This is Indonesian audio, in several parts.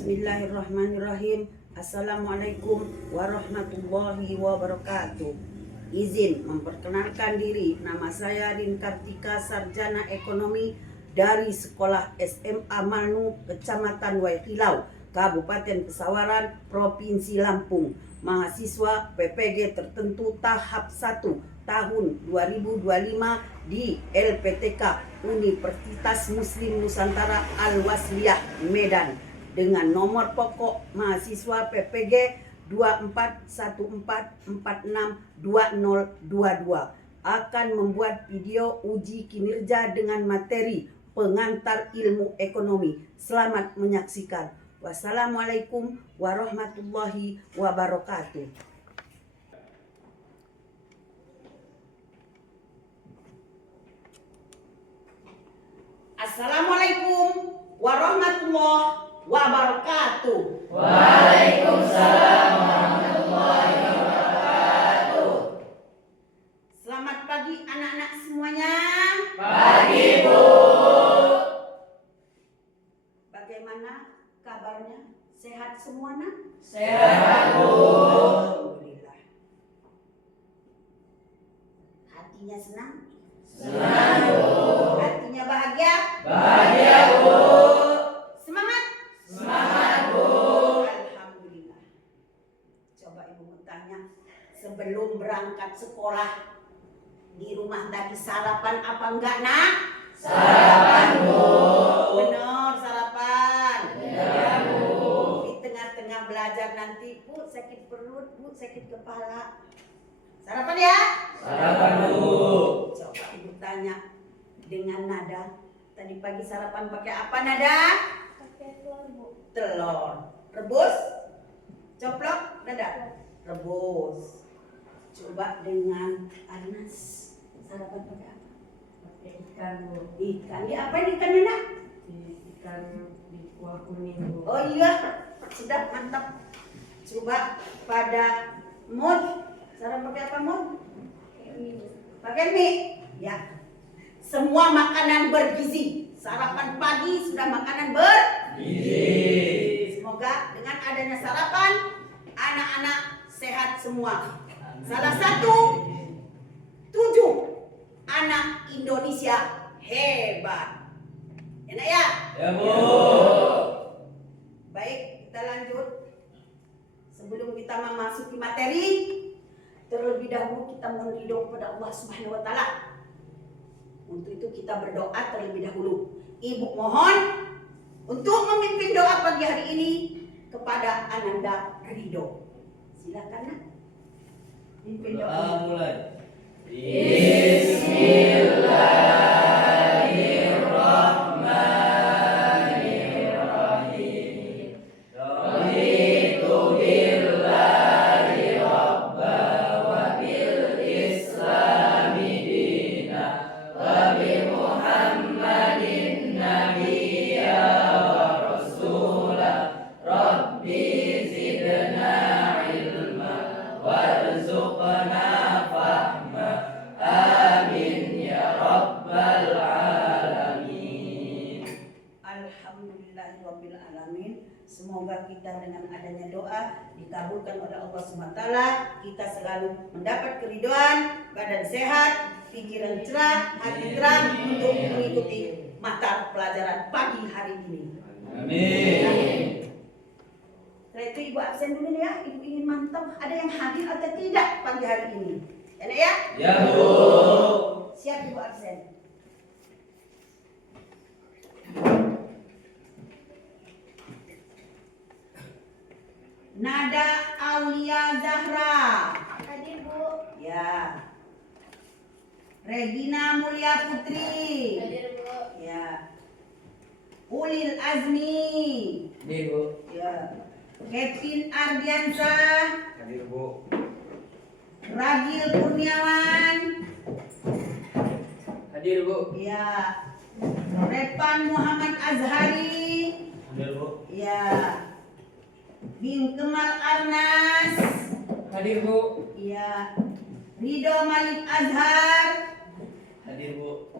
Bismillahirrahmanirrahim. Assalamualaikum warahmatullahi wabarakatuh. Izin memperkenalkan diri. Nama saya Rin Kartika, sarjana ekonomi dari Sekolah SMA Manu, Kecamatan Waikilau, Kabupaten Pesawaran, Provinsi Lampung. Mahasiswa PPG tertentu tahap 1 tahun 2025 di LPTK Universitas Muslim Nusantara Al-Wasliyah Medan dengan nomor pokok mahasiswa PPG 2414462022 akan membuat video uji kinerja dengan materi pengantar ilmu ekonomi. Selamat menyaksikan. Wassalamualaikum warahmatullahi wabarakatuh. Assalamualaikum warahmatullahi wabarakatuh. Waalaikumsalam warahmatullahi wabarakatuh. Selamat pagi anak-anak semuanya. Pagi, Bu. Bagaimana kabarnya? Sehat semuanya? Sehat, Bu. Alhamdulillah. Hatinya senang? Senang, Bu. Hatinya bahagia? Bahagia, Bu. Semangat? Semangat, Bu. Alhamdulillah. Coba Ibu bertanya, sebelum berangkat sekolah di rumah tadi sarapan apa enggak, Nak? Sarapan, Bu. Benar, sarapan. Ya, Bu. Di tengah-tengah belajar nanti, Bu, sakit perut, Bu, sakit kepala. Sarapan ya? Sarapan, Bu. Coba Ibu tanya dengan nada. Tadi pagi sarapan pakai apa, Nada? Pakai telur, Bu. Telur. Rebus? Coplok? Nada? Rebus. Coba dengan Arnas. Sarapan pakai apa? Pakai ikan, Bu. Ikan. Di apa ini ikannya, Nak? Ikan di kuah kuning, Bu. Oh iya, sedap, mantap. Coba pada Mod. Sarapan pakai apa, Mod? Pakai mie, Bu. Pakai mie. Ya. Semua makanan bergizi. Sarapan pagi sudah makanan bergizi. Semoga dengan adanya sarapan anak-anak sehat semua. Salah satu 7 anak Indonesia hebat. Enak ya? Ya, Bu. Baik, kita lanjut. Sebelum kita memasuki materi, terlebih dahulu kita mohon ridho kepada Allah Subhanahu wa taala. Untuk itu kita berdoa terlebih dahulu. Ibu mohon untuk memimpin doa pagi hari ini kepada Ananda Ridho. Silakan, Nak. Pimpin doa. Doa mulai. Bismillahirrahmanirrahim. Raditu billahi rabba wa bil islami dina wa bi Muhammadin nabiyya wa rasula. Rabbi zidna ilma warzuqna fahma. Amin ya rabbal alamin. Alhamdulillahirabbil alamin. Semoga kita dengan adanya doa dikabulkan oleh Allah SWT. Kita selalu mendapat keridhaan, badan sehat, pikiran cerah, hati terang untuk mengikuti mata pelajaran pagi hari ini. Amin. Setelah itu Ibu absen dulu ya. Ibu ingin mantap ada yang hadir atau tidak pagi hari ini. Enak ya? Ya, Bu. Siap Ibu absen. Nada Aulia Zahra. Hadir, Bu. Ya. Regina Mulia Putri. Hadir, Bu. Ya. Ulil Azmi. Hadir, Bu. Ya. Kevin Ardiansa. Hadir, Bu. Ragil Kurniawan. Hadir, Bu. Ya. Repan Muhammad Azhari. Hadir, Bu. Ya. Bin Kemal Arnas. Hadir, Bu. Ya. Ridho Malik Azhar. Hadir, Bu.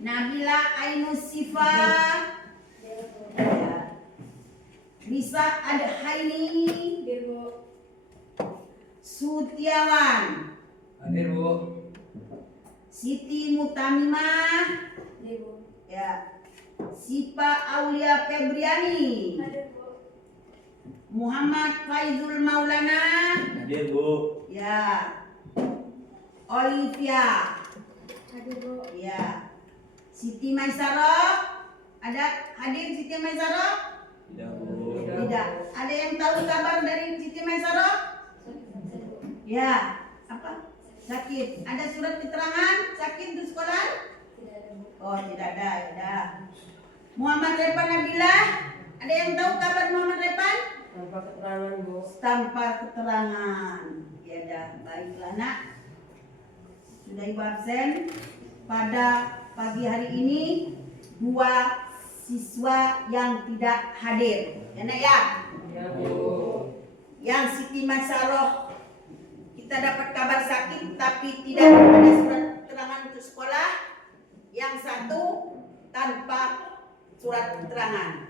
Nabila Ainus Sifa. Ya. Lisa Adhaini, Hadir Bu. Sutiawan, Hadir Bu. Siti Mutamimah, Hadir Bu. ya, Sipa Aulia Febriani, Hadir Bu. Muhammad Faizul Maulana, Hadir Bu. ya, Olivia, Hadir Bu. ya, Siti Maisarah, ada hadir Siti Maisarah? Tidak Bu. Tidak. Ada yang tahu kabar dari Siti Maisarah? Ya, apa? Sakit. Ada surat keterangan sakit di sekolah? Tidak ada Bu. Oh, tidak ada, ya dah. Muhammad Repan Nabilah, ada yang tahu kabar Muhammad Repan? Tanpa keterangan Bu. Tanpa keterangan. Ya dah, baiklah nak. Sudah ibu absen pada pagi hari ini 2 siswa yang tidak hadir. Ya nak ya? Ya Bu. Yang Siti Masaroh kita dapat kabar sakit tapi tidak ada surat keterangan untuk sekolah. Yang satu tanpa surat keterangan.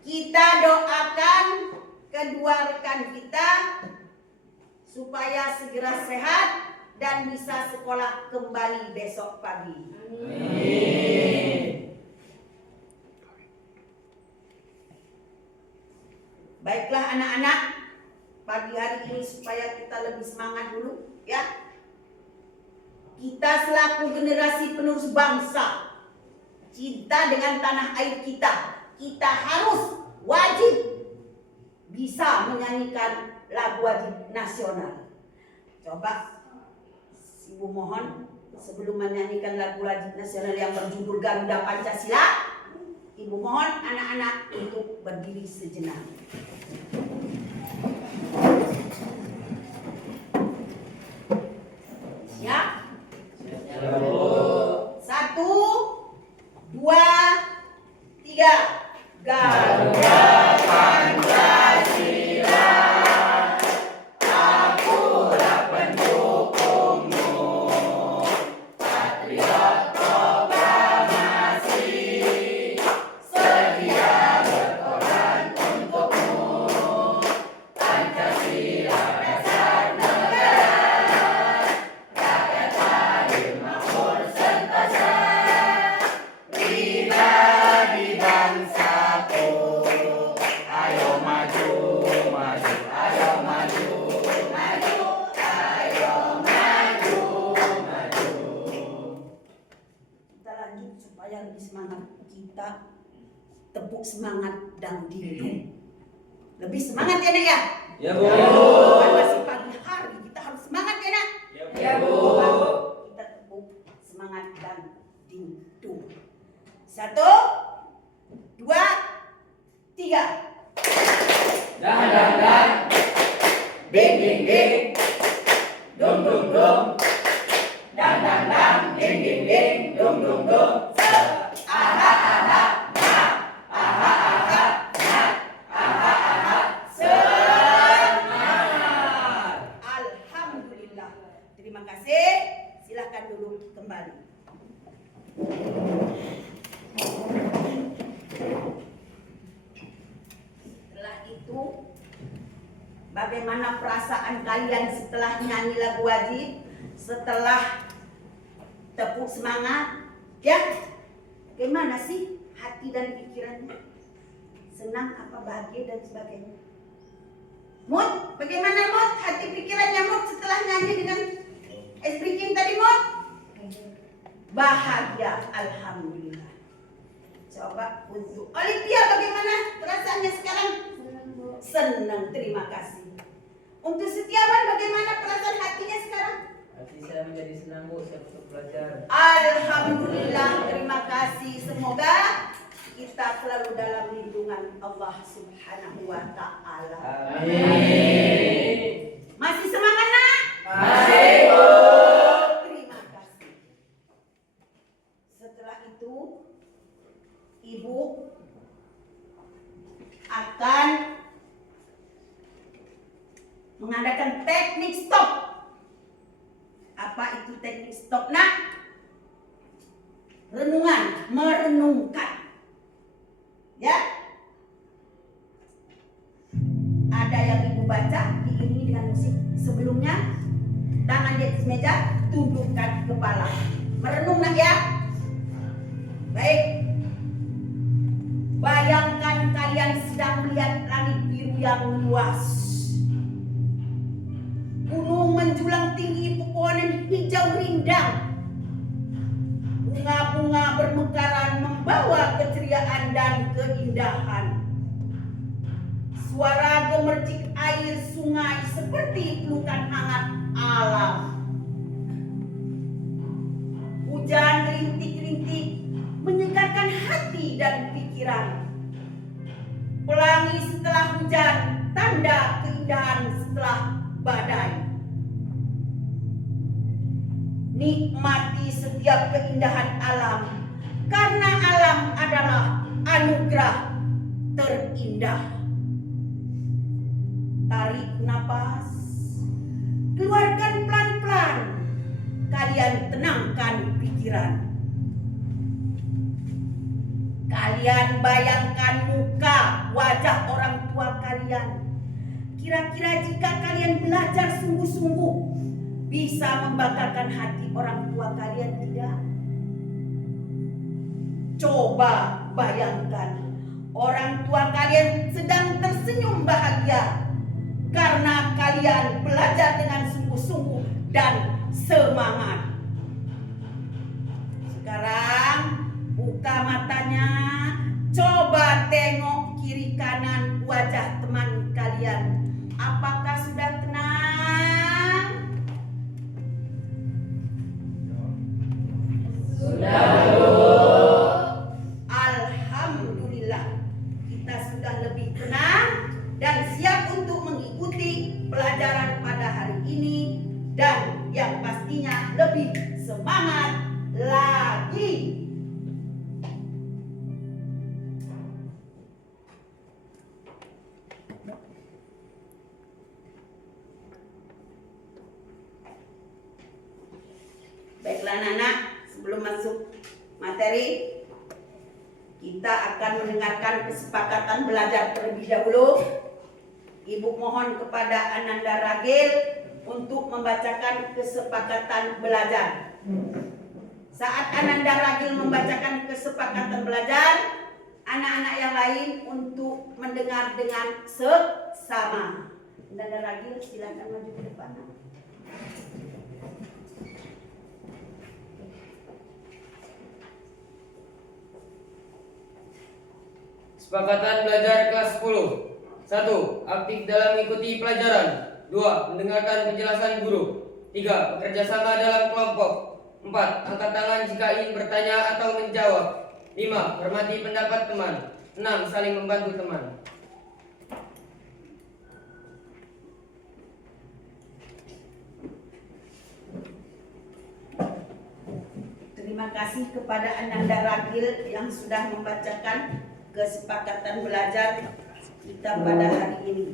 Kita doakan kedua rekan kita supaya segera sehat dan bisa sekolah kembali besok pagi. Amin. Baiklah anak-anak, pagi hari ini supaya kita lebih semangat dulu ya. Kita selaku generasi penerus bangsa, cinta dengan tanah air kita, kita harus wajib bisa menyanyikan lagu wajib nasional. Coba Ibu mohon sebelum menyanyikan lagu wajib nasional yang berjudul Garuda Pancasila, Ibu mohon anak-anak untuk berdiri sejenak. Siap? Ya Bu. 1, 2, 3. Garuda Pancasila, akulah pendukungmu, patriot proklamasi, sedia berkorban untukmu, Pancasila dasar negara, rakyat adil makmur sentosa, pribadi bangsaku, ayo maju, maju, ayo maju, maju, ayo maju, maju. Kita lanjut supaya lebih semangat. Kita tepuk semangat dan dinding. Lebih semangat ya nak ya? Ya Bu. Kan masih pagi hari, kita harus semangat ya nak? Ya Bu. Kita tepuk semangat dan dinding. 1, 2, 3. Dan ding ding ding, dum dum dum, dan ding ding ding, dum dum dum. Alhamdulillah. Terima kasih. Silahkan duduk kembali. Setelah itu, bagaimana perasaan kalian setelah nyanyi lagu wajib, setelah tepuk semangat, ya? Bagaimana sih hati dan pikirannya? Senang apa bahagia dan sebagainya? Mood, bagaimana mood? Hati pikirannya mood setelah nyanyi dengan es breaking tadi mood? Bahagia, alhamdulillah. Coba untuk Olivia bagaimana perasaannya sekarang? Senang Bu. Senang, terima kasih. Untuk Setiawan bagaimana perasaan hatinya sekarang? Hati saya menjadi senang Bu, saya untuk belajar. Alhamdulillah, terima kasih. Semoga kita selalu dalam lindungan Allah Subhanahu wa Ta'ala. Amin. Masih semangat nak? Masih Bu. Terima kasih. Setelah itu, Ibu akan mengadakan teknik stop. Apa itu teknik stop nak? Renungan, merenungkan. Ya. membaca diiringi dengan musik. Sebelumnya, tangan di atas meja, tundukkan kepala. Merenung nak ya? Baik. Bayangkan kalian sedang melihat langit biru yang luas. Gunung menjulang tinggi, pepohonan hijau rindang. Bunga-bunga bermekaran membawa keceriaan dan keindahan. Suara gemercik air sungai seperti pelukan hangat alam. Hujan rintik-rintik menyegarkan hati dan pikiran. Pelangi setelah hujan, tanda keindahan setelah badai. Nikmati setiap keindahan alam, karena alam adalah anugerah terindah. Tarik napas, keluarkan pelan-pelan. Kalian tenangkan pikiran. Kalian bayangkan muka, wajah orang tua kalian. Kira-kira jika kalian belajar sungguh-sungguh, bisa membanggakan hati orang tua kalian tidak? Coba bayangkan, orang tua kalian sedang tersenyum bahagia karena kalian belajar dengan sungguh-sungguh dan semangat. Sekarang buka matanya, coba tengok kiri kanan wajah teman kalian. Apakah sudah tenang? Sudah. Alhamdulillah, kita sudah lebih tenang dan siap untuk mengikuti pelajaran pada hari ini, dan yang pastinya lebih semangat lagi. Baiklah anak-anak, sebelum masuk materi, kita akan mendengarkan kesepakatan belajar terlebih dahulu. Ibu mohon kepada Ananda Ragil untuk membacakan kesepakatan belajar. Saat Ananda Ragil membacakan kesepakatan belajar, anak-anak yang lain untuk mendengar dengan seksama. Ananda Ragil, silakan maju ke depan. Kesepakatan belajar kelas 10. 1. Aktif dalam mengikuti pelajaran. 2. Mendengarkan penjelasan guru. 3. Bekerja sama dalam kelompok. 4. Angkat tangan jika ingin bertanya atau menjawab. 5. Hormati pendapat teman. 6. Saling membantu teman. Terima kasih kepada Ananda Ragil yang sudah membacakan kesepakatan belajar kita pada hari ini.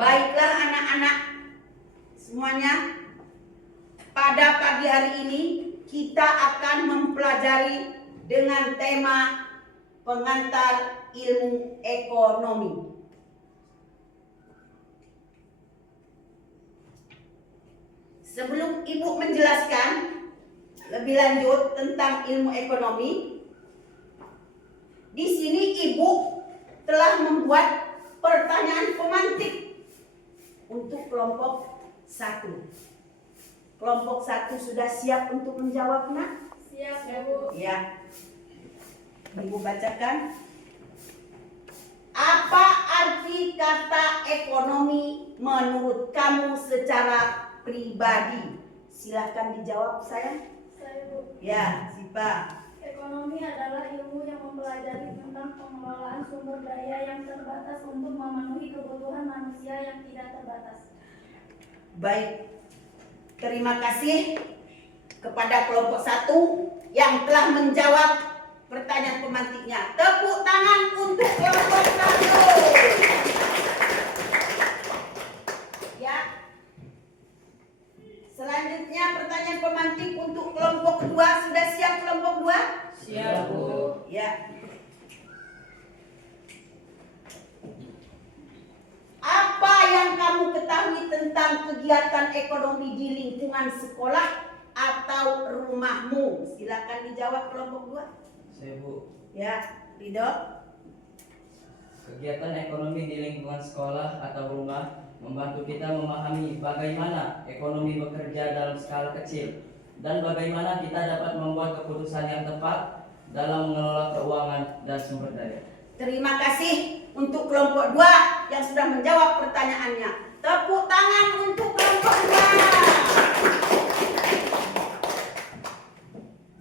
Baiklah anak-anak semuanya, pada pagi hari ini kita akan mempelajari dengan tema pengantar ilmu ekonomi. Sebelum Ibu menjelaskan lebih lanjut tentang ilmu ekonomi, di sini Ibu telah membuat pertanyaan pemantik untuk kelompok 1. Kelompok 1 sudah siap untuk menjawab, nak? Siap, Bu. Ya. Ibu bacakan. Apa arti kata ekonomi menurut kamu secara pribadi? Silahkan dijawab, sayang. Saya, Bu. Ya, Sipa. Ekonomi adalah ilmu yang mempelajari tentang pengelolaan sumber daya yang terbatas untuk memenuhi kebutuhan manusia yang tidak terbatas. Baik. Terima kasih kepada kelompok 1 yang telah menjawab pertanyaan pemantiknya. Tepuk tangan untuk kelompok 1. Ya. Selanjutnya pertanyaan pemantik untuk kelompok 2. Sudah siap kelompok 2? Siap, Bu. Ya. Apa yang kamu ketahui tentang kegiatan ekonomi di lingkungan sekolah atau rumahmu? Silakan dijawab kelompok 2. Saya, Bu. Ya, Ridho. Kegiatan ekonomi di lingkungan sekolah atau rumah membantu kita memahami bagaimana ekonomi bekerja dalam skala kecil dan bagaimana kita dapat membuat keputusan yang tepat dalam mengelola keuangan dan sumber daya. Terima kasih untuk kelompok 2 yang sudah menjawab pertanyaannya. Tepuk tangan untuk kelompok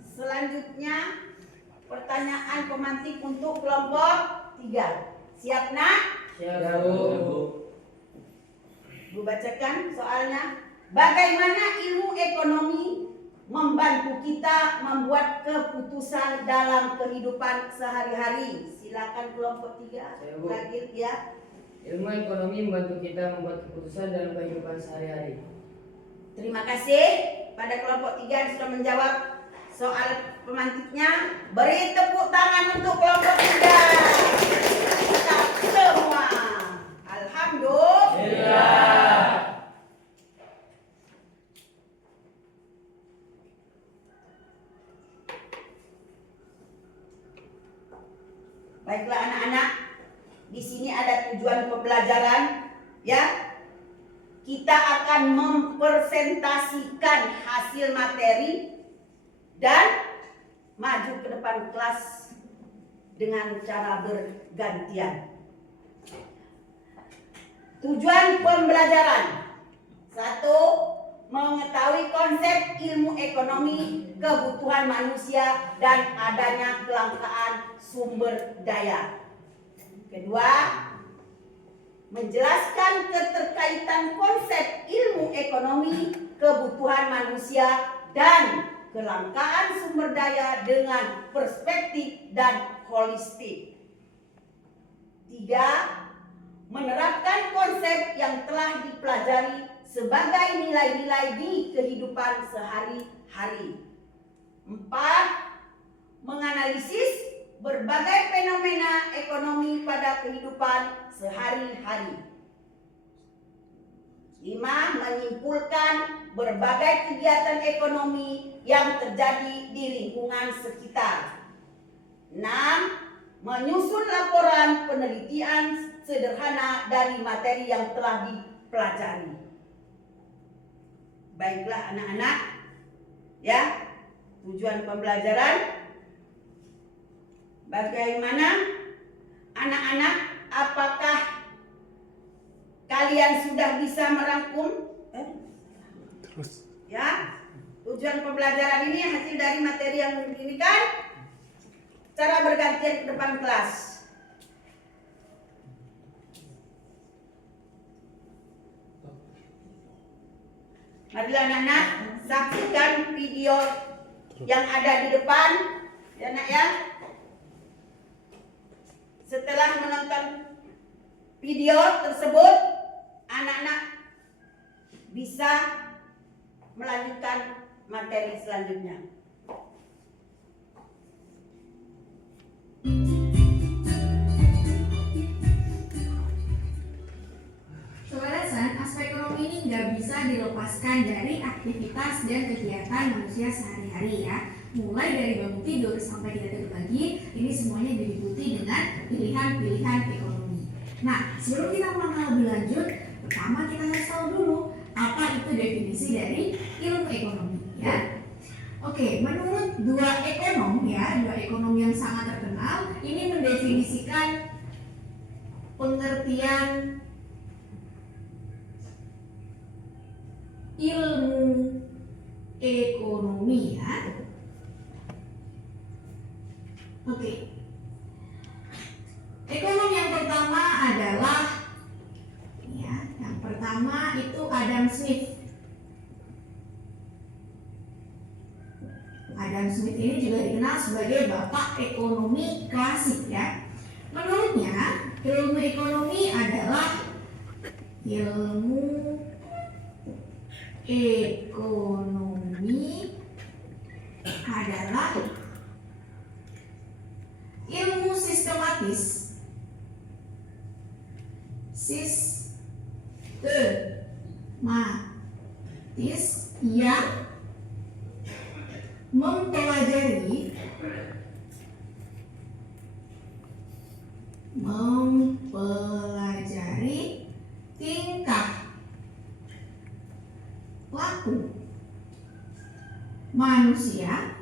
2. Selanjutnya pertanyaan pemantik untuk kelompok 3. Siap, Nak? Siap, Bu. Bu bacakan soalnya. Bagaimana ilmu ekonomi membantu kita membuat keputusan dalam kehidupan sehari-hari? Silakan kelompok 3. Saya, Bu. Lagi ya. Ilmu ekonomi membantu kita membuat keputusan dalam kehidupan sehari-hari. Terima kasih pada kelompok 3 yang sudah menjawab soal pemantiknya. Beri tepuk tangan untuk kelompok 3. Kita semua. Alhamdulillah. Baiklah anak-anak, di sini ada tujuan pembelajaran, ya. Kita akan mempresentasikan hasil materi dan maju ke depan kelas dengan cara bergantian. Tujuan pembelajaran: 1. Mengetahui konsep ilmu ekonomi, kebutuhan manusia, dan adanya kelangkaan sumber daya. 2. Menjelaskan keterkaitan konsep ilmu ekonomi, kebutuhan manusia, dan kelangkaan sumber daya dengan perspektif dan holistik. 3. Menerapkan konsep yang telah dipelajari sebagai nilai-nilai di kehidupan sehari-hari. 4. Menganalisis berbagai fenomena ekonomi pada kehidupan sehari-hari. 5. Menyimpulkan berbagai kegiatan ekonomi yang terjadi di lingkungan sekitar. 6. Menyusun laporan penelitian sederhana dari materi yang telah dipelajari. Baiklah anak-anak, ya, tujuan pembelajaran. Bagaimana anak-anak, apakah kalian sudah bisa merangkum? Terus. Ya, tujuan pembelajaran ini hasil dari materi yang ini kan? Cara bergantian ke depan kelas. Marilah anak-anak, saksikan video yang ada di depan, ya nak ya. Setelah menonton video tersebut, anak-anak bisa melanjutkan materi selanjutnya. Aspek ekonomi ini nggak bisa dilepaskan dari aktivitas dan kegiatan manusia sehari-hari ya. Mulai dari bangun tidur sampai kita tidur lagi, ini semuanya diliputi dengan pilihan-pilihan ekonomi. Nah, sebelum kita mengenal lebih lanjut, pertama kita harus tahu dulu apa itu definisi dari ilmu ekonomi ya. Oke, menurut dua ekonom yang sangat terkenal, ini mendefinisikan pengertian ilmu ekonomi ya. Oke. Ekonom yang pertama adalah ya, yang pertama itu Adam Smith. Adam Smith ini juga dikenal sebagai bapak ekonomi klasik ya. Menurutnya, ilmu ekonomi adalah ilmu sistematis yang mempelajari tingkah laku manusia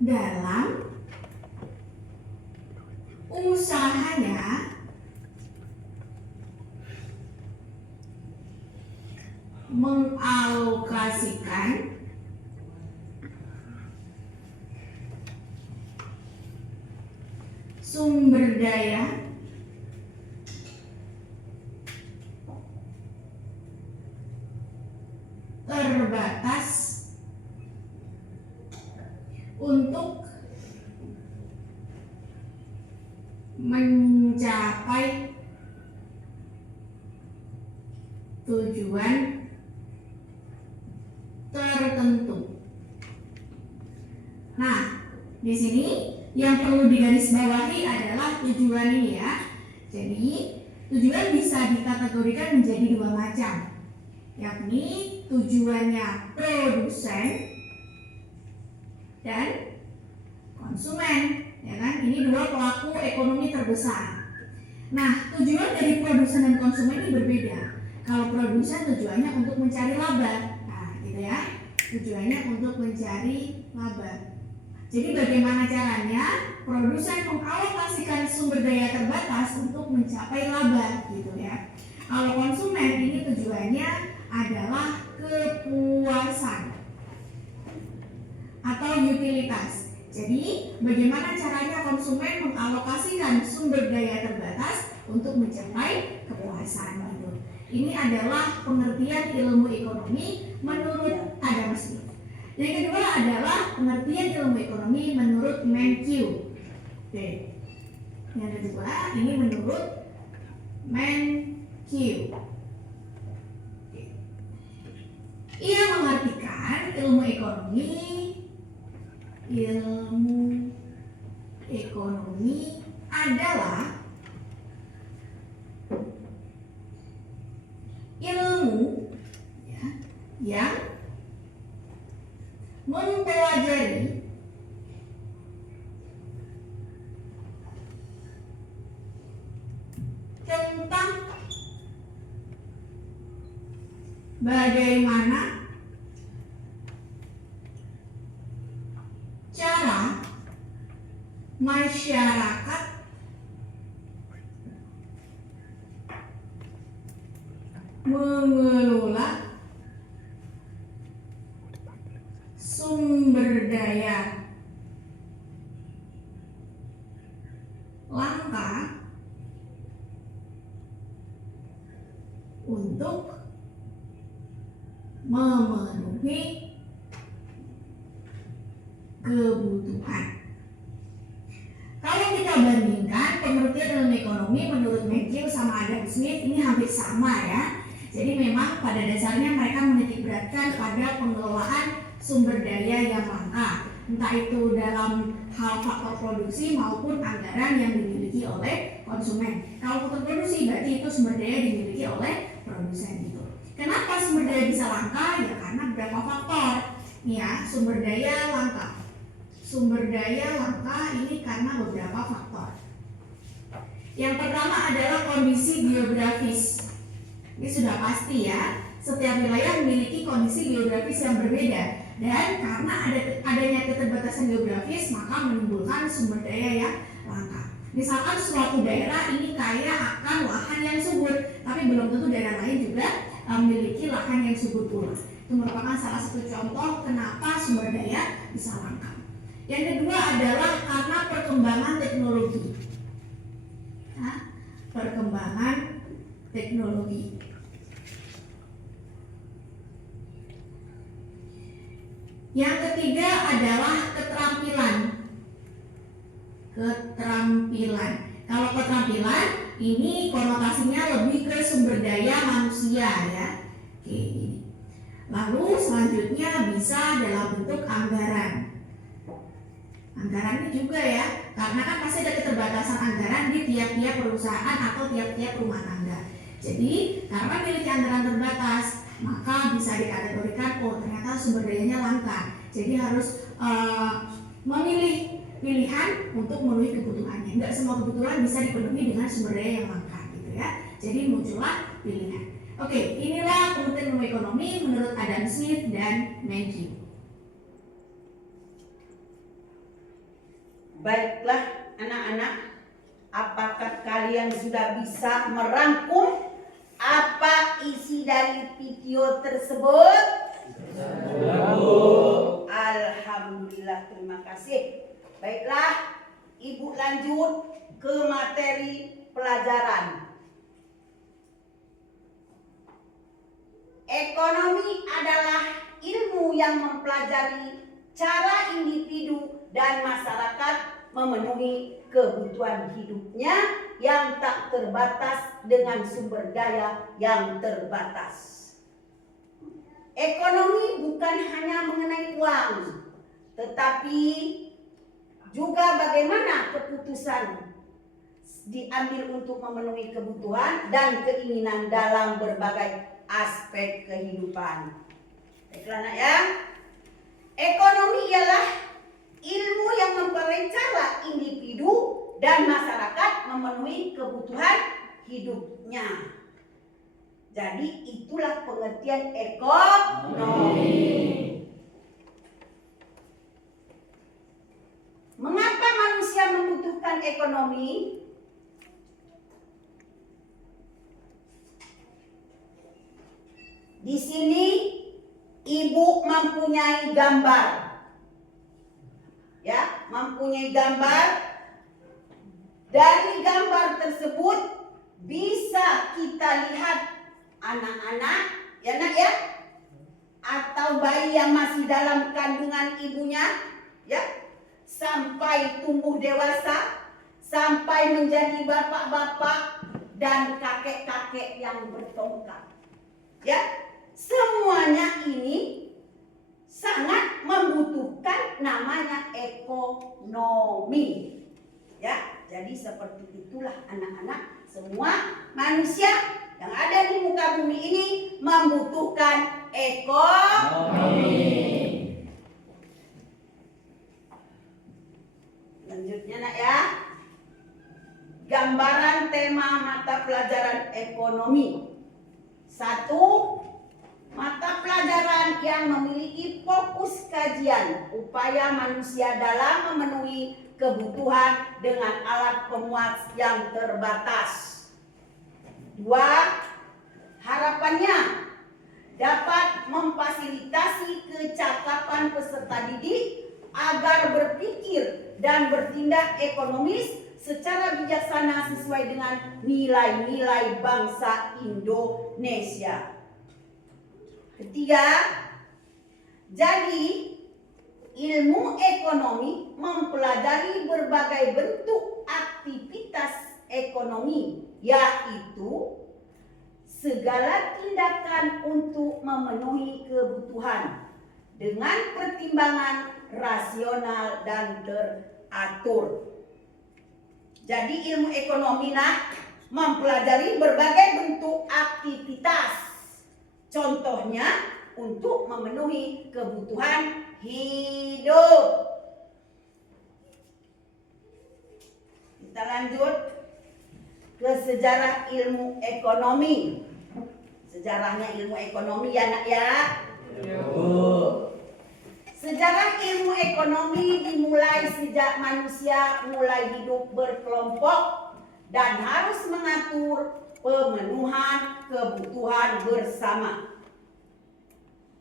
dalam usahanya mengalokasikan sumber daya terbatas untuk mencapai tujuan tertentu. Nah, di sini yang perlu digarisbawahi adalah tujuan ini ya. Jadi, tujuan bisa dikategorikan menjadi dua macam, yakni tujuannya produsen dan konsumen, ya kan? Ini dua pelaku ekonomi terbesar. Nah, tujuan dari produsen dan konsumen ini berbeda. Kalau produsen tujuannya untuk mencari laba, nah gitu ya, tujuannya untuk mencari laba. Jadi bagaimana caranya produsen mengalokasikan sumber daya terbatas untuk mencapai laba, gitu ya. Kalau konsumen ini tujuannya adalah kepuasan atau utilitas. Jadi, bagaimana caranya konsumen mengalokasikan sumber daya terbatas untuk mencapai kepuasan gitu. Ini adalah pengertian ilmu ekonomi menurut Adam Smith. Yang kedua adalah pengertian ilmu ekonomi menurut Mankiw. Oke. Yang kedua ini menurut Mankiw. Ia mengartikan ilmu ekonomi adalah ilmu ya, yang mempelajari tentang bagaimana cara masyarakat mengelola sumber daya langka untuk memenuhi kebutuhan. Kalau kita bandingkan pengertian ilmu ekonomi menurut Mankiw sama Adam Smith ini hampir sama ya. Jadi memang pada dasarnya mereka menitik beratkan pada pengelolaan sumber daya yang langka, entah itu dalam hal faktor produksi maupun anggaran yang dimiliki oleh konsumen. Kalau faktor produksi berarti itu sumber daya dimiliki oleh produsen gitu. Kenapa sumber daya bisa langka? Ya karena beberapa faktor. Nih ya, sumber daya langka. Sumber daya langka ini karena beberapa faktor. Yang pertama adalah kondisi geografis. Ini sudah pasti ya, setiap wilayah memiliki kondisi geografis yang berbeda. Dan karena adanya keterbatasan geografis, maka menimbulkan sumber daya yang langka. Misalkan suatu daerah ini kaya akan lahan yang subur, tapi belum tentu daerah lain juga memiliki lahan yang subur pula. Itu merupakan salah satu contoh kenapa sumber daya bisa langka. Yang kedua adalah karena perkembangan teknologi. Nah, perkembangan teknologi. Yang ketiga adalah keterampilan. Keterampilan. Kalau keterampilan ini konotasinya lebih ke sumber daya manusia ya. Oke, ini. Lalu selanjutnya bisa dalam bentuk anggaran. Anggarannya juga ya, karena kan pasti ada keterbatasan anggaran di tiap-tiap perusahaan atau tiap-tiap rumah tangga. Jadi karena memiliki anggaran terbatas, maka bisa dikategorikan oh ternyata sumber dayanya langka. Jadi harus memilih pilihan untuk memenuhi kebutuhannya. Enggak semua kebutuhan bisa dipenuhi dengan sumber daya yang langka gitu ya. Jadi muncullah pilihan. Oke, inilah pengertian ilmu ekonomi menurut Adam Smith dan Menciu. Baiklah anak-anak, apakah kalian sudah bisa merangkum apa isi dari video tersebut? Alhamdulillah, terima kasih. Baiklah, Ibu lanjut ke materi pelajaran. Ekonomi adalah ilmu yang mempelajari cara individu dan masyarakat memenuhi kebutuhan hidupnya yang tak terbatas dengan sumber daya yang terbatas. Ekonomi bukan hanya mengenai uang, tetapi juga bagaimana keputusan diambil untuk memenuhi kebutuhan dan keinginan dalam berbagai aspek kehidupan. Baiklah nak ya. Ekonomi ialah ilmu yang mempelajari cara individu dan masyarakat memenuhi kebutuhan hidupnya. Jadi itulah pengertian ekonomi. Mengapa manusia membutuhkan ekonomi? Di sini Ibu mempunyai gambar. Ya, mempunyai gambar. Dari gambar tersebut bisa kita lihat anak-anak, ya nak ya, atau bayi yang masih dalam kandungan ibunya, ya, sampai tumbuh dewasa, sampai menjadi bapak-bapak dan kakek-kakek yang bertongkat. Ya, semuanya ini sangat membutuhkan namanya ekonomi. Ya, jadi seperti itulah anak-anak, semua manusia yang ada di muka bumi ini membutuhkan ekonomi. Lanjutnya nak ya. Gambaran tema mata pelajaran ekonomi. 1. Mata pelajaran yang memiliki fokus kajian upaya manusia dalam memenuhi kebutuhan dengan alat pemuat yang terbatas. 2. Harapannya dapat memfasilitasi kecakapan peserta didik agar berpikir dan bertindak ekonomis secara bijaksana sesuai dengan nilai-nilai bangsa Indonesia. 3. Jadi ilmu ekonomi mempelajari berbagai bentuk aktivitas ekonomi, yaitu segala tindakan untuk memenuhi kebutuhan dengan pertimbangan rasional dan teratur. Jadi ilmu ekonomi mempelajari berbagai bentuk aktivitas. Contohnya untuk memenuhi kebutuhan hidup. Kita lanjut ke sejarah ilmu ekonomi. Sejarahnya ilmu ekonomi ya nak ya. Sejarah ilmu ekonomi dimulai sejak manusia mulai hidup berkelompok dan harus mengatur pemenuhan kebutuhan bersama.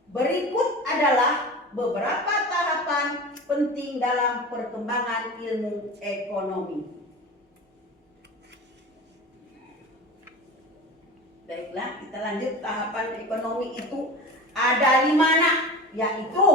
Berikut adalah beberapa tahapan penting dalam perkembangan ilmu ekonomi. Baiklah, kita lanjut. Tahapan ekonomi itu ada 5 nak, yaitu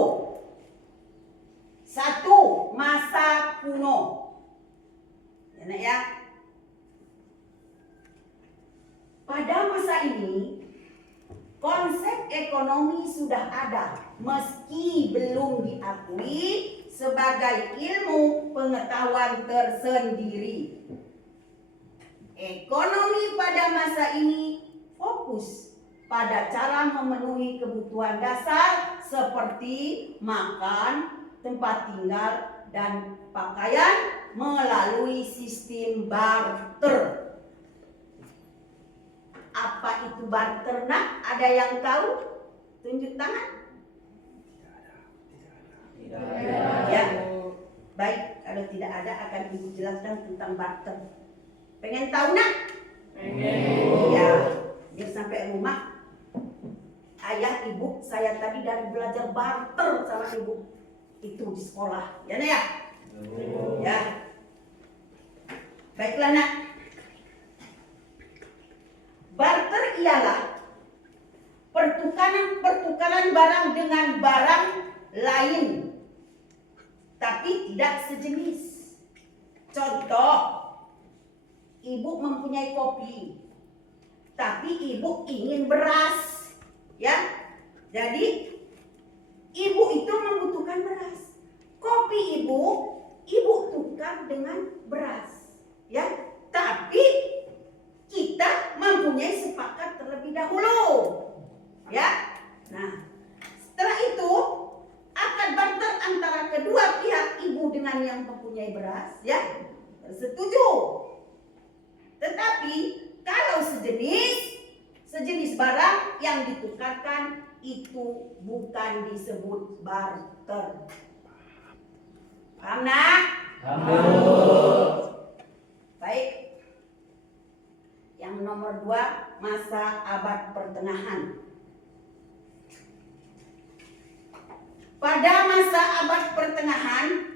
meski belum diakui sebagai ilmu pengetahuan tersendiri. Ekonomi pada masa ini fokus pada cara memenuhi kebutuhan dasar seperti makan, tempat tinggal, dan pakaian melalui sistem barter. Apa itu barter, nak? Ada yang tahu? Tunjuk tangan. Ya, baik. Kalau tidak ada akan ibu jelaskan tentang barter. Pengen tahu, nak? Pengen. Ya, biar sampai rumah. Ayah, ibu, saya tadi dari belajar barter sama ibu. Itu di sekolah, ya, nak ya? Ya. Baiklah, nak. Barter ialah pertukaran barang dengan barang lain, tapi tidak sejenis. Contoh, ibu mempunyai kopi, tapi ibu ingin beras, ya. Jadi ibu itu membutuhkan beras. Kopi ibu tukar dengan beras, ya. Tapi kita mempunyai sepakat terlebih dahulu, ya. Nah, setelah itu akan barter antara kedua pihak, ibu dengan yang mempunyai beras, ya, setuju. Tetapi kalau sejenis barang yang ditukarkan itu bukan disebut barter. Paham, nak? Baik. Yang nomor 2, masa abad pertengahan. Pada masa abad pertengahan,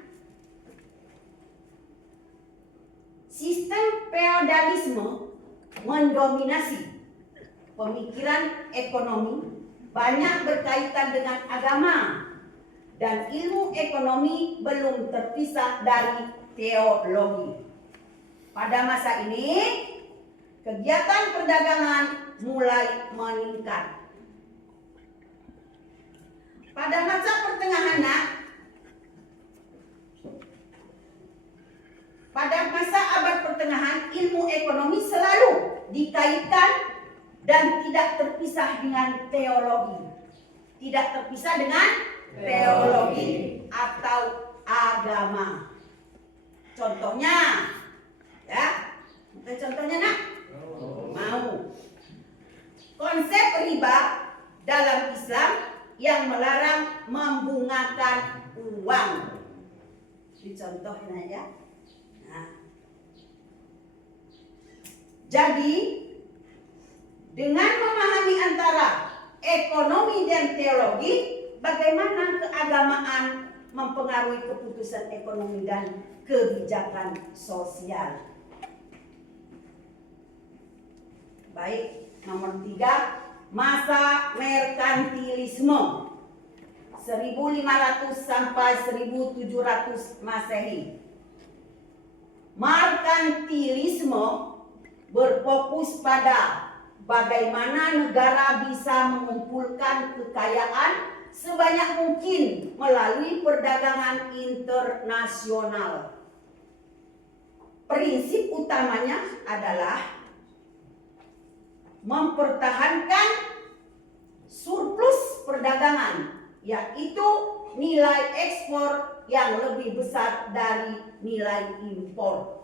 sistem feodalisme mendominasi pemikiran ekonomi, banyak berkaitan dengan agama, dan ilmu ekonomi belum terpisah dari teologi. Pada masa ini, kegiatan perdagangan mulai meningkat. Pada masa pertengahan, pada masa abad pertengahan, ilmu ekonomi selalu dikaitkan dan tidak terpisah dengan teologi. Tidak terpisah dengan teologi atau agama. Contohnya, ya, contohnya, nak? Mau. Konsep riba dalam Islam yang melarang membungakan uang. Contohnya, ya. Nah. Jadi, dengan memahami antara ekonomi dan teologi, bagaimana keagamaan mempengaruhi keputusan ekonomi dan kebijakan sosial. Baik, nomor 3, masa merkantilisme 1500 sampai 1700 Masehi. Merkantilisme berfokus pada bagaimana negara bisa mengumpulkan kekayaan sebanyak mungkin melalui perdagangan internasional. Prinsip utamanya adalah mempertahankan surplus perdagangan, yaitu nilai ekspor yang lebih besar dari nilai impor.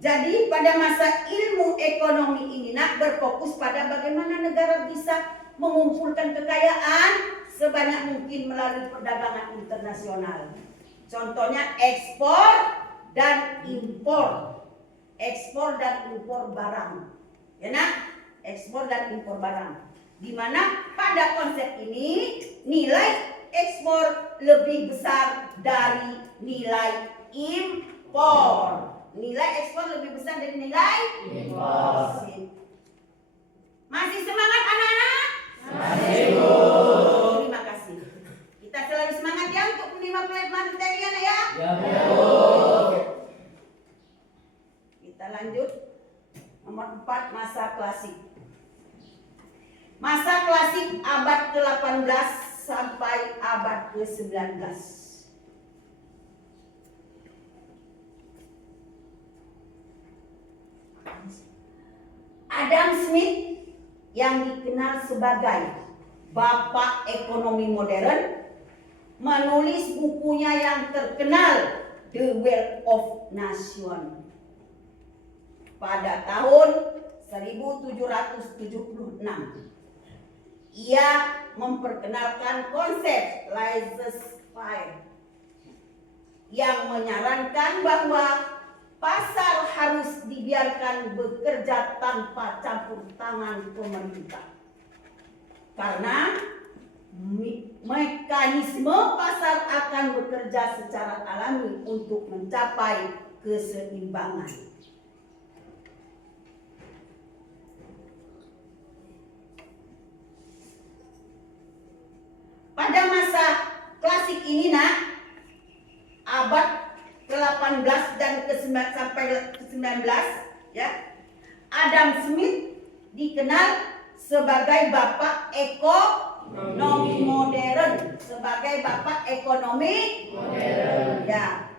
Jadi pada masa ilmu ekonomi ini, nak, berfokus pada bagaimana negara bisa mengumpulkan kekayaan sebanyak mungkin melalui perdagangan internasional. Contohnya ekspor dan impor. Ekspor dan impor barang. Ya, nak? Ekspor dan impor barang. Di mana pada konsep ini nilai ekspor lebih besar dari nilai impor. Nilai ekspor lebih besar dari nilai impor. Masih semangat, anak-anak? Masih, Bu. Terima kasih. Kita selalu semangat ya untuk menerima materi ya. Ya, Bu. Kita lanjut. Nomor 4, masa klasik. klasik abad ke-18 sampai abad ke-19. Adam Smith yang dikenal sebagai Bapak Ekonomi Modern menulis bukunya yang terkenal The Wealth of Nation pada tahun 1776. Ia memperkenalkan konsep laissez-faire yang menyarankan bahwa pasar harus dibiarkan bekerja tanpa campur tangan pemerintah. Karena mekanisme pasar akan bekerja secara alami untuk mencapai keseimbangan. Pada masa klasik ini abad ke-18 dan sampai ke-19 ya, Adam Smith dikenal sebagai Bapak Ekonomi Modern, sebagai Bapak Ekonomi Modern.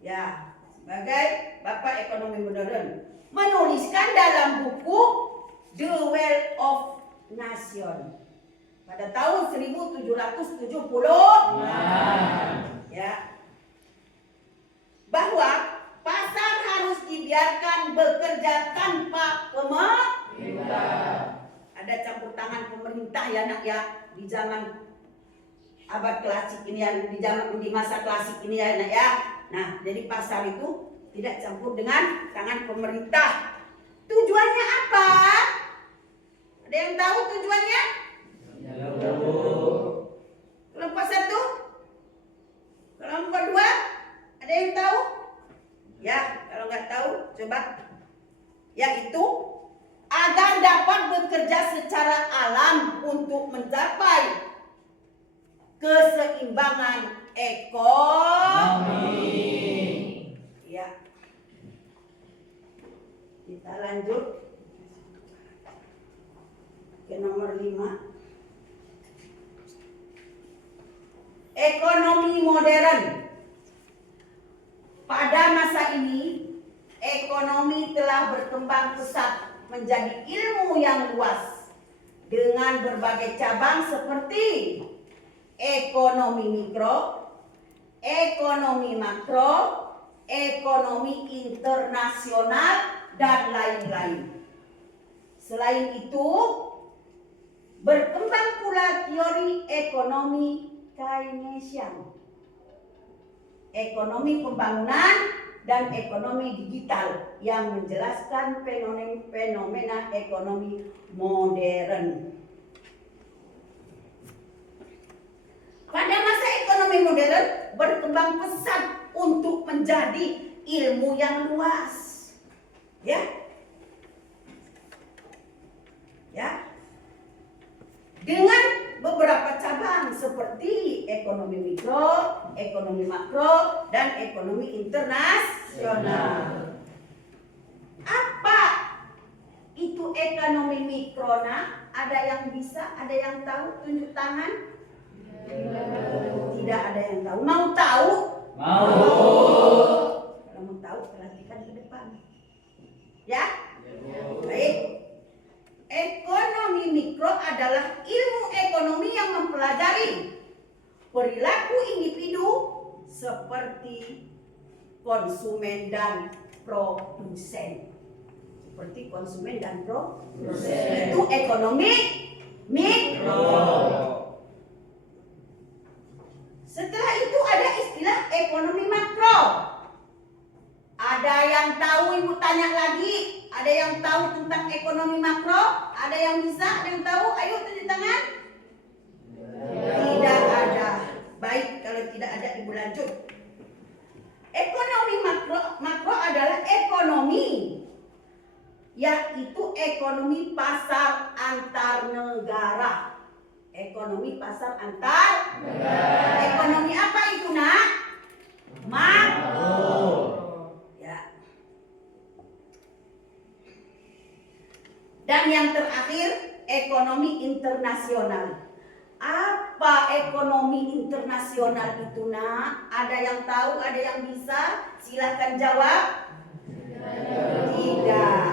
Ya, sebagai Bapak Ekonomi Modern, menuliskan dalam buku The Wealth of Nation pada tahun 1770 ya, bahwa pasar harus dibiarkan bekerja tanpa pemerintah. Ada campur tangan pemerintah ya nak ya di zaman abad klasik ini ya, di masa klasik ini ya nak ya. Nah, jadi pasar itu tidak campur dengan tangan pemerintah. Tujuannya apa? Ada yang tahu tujuannya? Kelompok 1? Kelompok 2? Ada yang tahu? Ya, kalau nggak tahu coba. Yaitu agar dapat bekerja secara alam untuk mencapai keseimbangan ekonomi. Ya. Kita lanjut ke nomor 5. Ekonomi modern. Pada masa ini, ekonomi telah berkembang pesat menjadi ilmu yang luas dengan berbagai cabang seperti ekonomi mikro, ekonomi makro, ekonomi internasional, dan lain-lain. Selain itu, berkembang pula teori ekonomi Keynesian, ekonomi pembangunan, dan ekonomi digital yang menjelaskan fenomena ekonomi modern. Pada masa ekonomi modern berkembang pesat untuk menjadi ilmu yang luas. Ya. Dengan beberapa cabang seperti ekonomi mikro, ekonomi makro, dan ekonomi internasional. Apa itu ekonomi mikro? Ada yang bisa, ada yang tahu? Tunjuk tangan. Tidak ada yang tahu. Mau tahu? Mau. Kalau mau tahu, perhatikan ke depan. Ya? Baik. Ekonomi mikro adalah ilmu ekonomi yang mempelajari perilaku individu seperti konsumen dan produsen. Seperti konsumen dan produsen. Itu ekonomi mikro. Setelah itu ada istilah ekonomi makro. Ada yang tahu, ibu tanya lagi. Ada yang tahu tentang ekonomi makro? Ada yang bisa? Ada yang tahu? Ayo tunjuk tangan. Tidak ada. Baik, kalau tidak ada ibu lanjut. Ekonomi makro adalah ekonomi, yaitu ekonomi pasar antar negara. Ekonomi pasar antar negara. Ekonomi apa itu nak? Makro. Dan yang terakhir, ekonomi internasional. Apa ekonomi internasional itu, nak? Ada yang tahu, ada yang bisa? Silakan jawab. Tidak.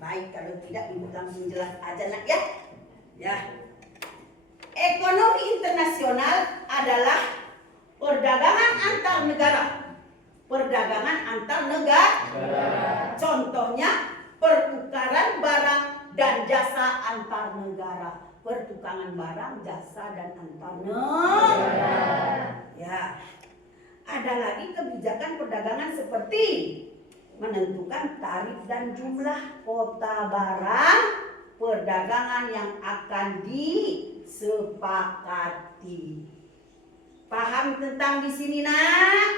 Baik, kalau tidak ibu langsung jelas aja, nak, ya. Ya. Ekonomi internasional adalah perdagangan antar negara. Perdagangan antar negara. Contohnya pertukaran barang dan jasa antar negara. Pertukaran barang, jasa dan antar negara. Ya. Ada lagi kebijakan perdagangan seperti menentukan tarif dan jumlah kota barang perdagangan yang akan disepakati. Paham tentang di sini, nak?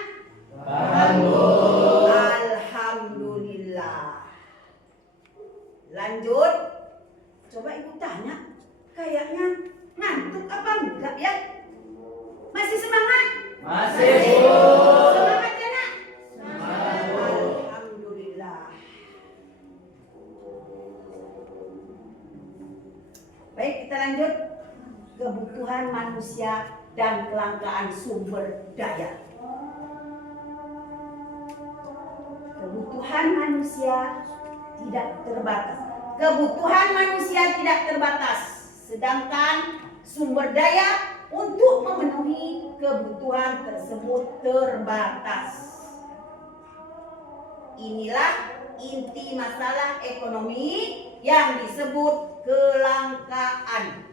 Paham, Bu. Alhamdulillah. Lanjut. Coba ibu tanya. Kayaknya ngantuk apa enggak ya? Masih semangat? Masih, Bu. Semangat ya, nak? Semangat, Bu. Alhamdulillah. Baik, kita lanjut. Kebutuhan manusia dan kelangkaan sumber daya. Kebutuhan manusia tidak terbatas. Kebutuhan manusia tidak terbatas, sedangkan sumber daya untuk memenuhi kebutuhan tersebut terbatas. Inilah inti masalah ekonomi yang disebut kelangkaan.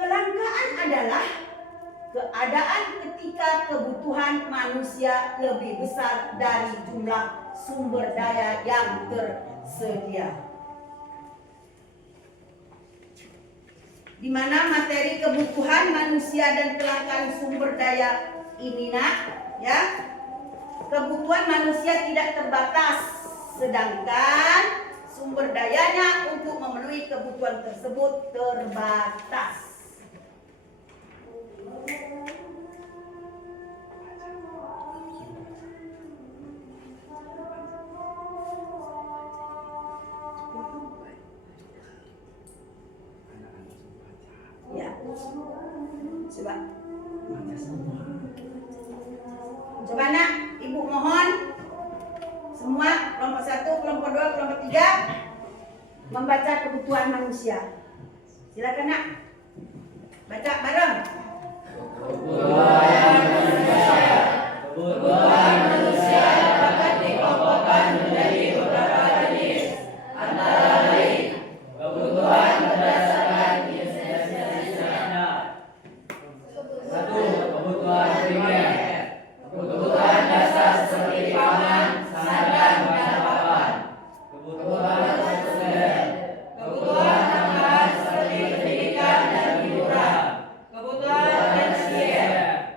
Kelangkaan adalah keadaan ketika kebutuhan manusia lebih besar dari jumlah sumber daya yang tersedia. Di mana materi kebutuhan manusia dan kelangkaan sumber daya ini, nak, ya. Kebutuhan manusia tidak terbatas, sedangkan sumber dayanya untuk memenuhi kebutuhan tersebut terbatas. Ya, coba. Coba, nak, ibu mohon semua kelompok 1, kelompok 2, kelompok 3 membaca kebutuhan manusia. Silakan, nak. Baca bareng. Kebutuhan manusia dapat dikelompokkan menjadi beberapa jenis, antara lain kebutuhan berdasarkan intensitasnya. 1. Kebutuhan primer. Kebutuhan dasar seperti pangan, sandang, dan papan. Kebutuhan sekunder. Kebutuhan tambahan seperti pendidikan dan hiburan. Kebutuhan tersier.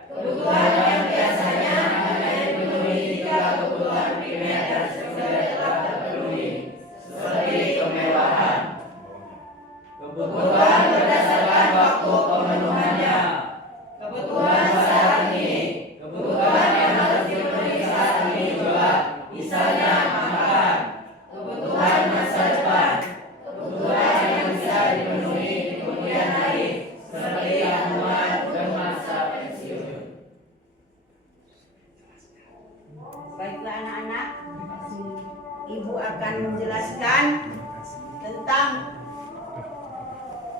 Kebutuhan yang biasanya hanya dipenuhi jika kebutuhan primer dan sekunder telah terpenuhi, seperti kemewahan. Kebutuhan berdasarkan waktu pemenuhannya. Kebutuhan saat ini. Kebutuhan yang harus dipenuhi saat ini juga, misalnya makan. Kebutuhan masa depan. Kebutuhan yang bisa dipenuhi di kemudian hari, seperti tabungan dan masa pensiun. Baiklah, anak-anak, ibu akan menjelaskan tentang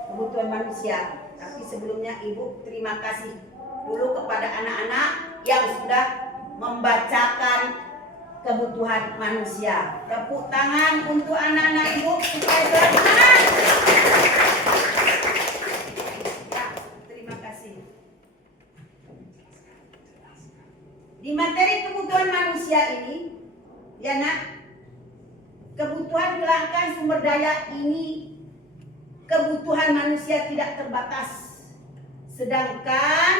kebutuhan manusia. Tapi sebelumnya ibu terima kasih dulu kepada anak-anak yang sudah membacakan kebutuhan manusia. Tepuk tangan untuk anak-anak ibu supaya bersemangat. Ya, terima kasih. Di materi kebutuhan manusia ini, ya, nak, kebutuhan kelangkaan sumber daya ini, kebutuhan manusia tidak terbatas, sedangkan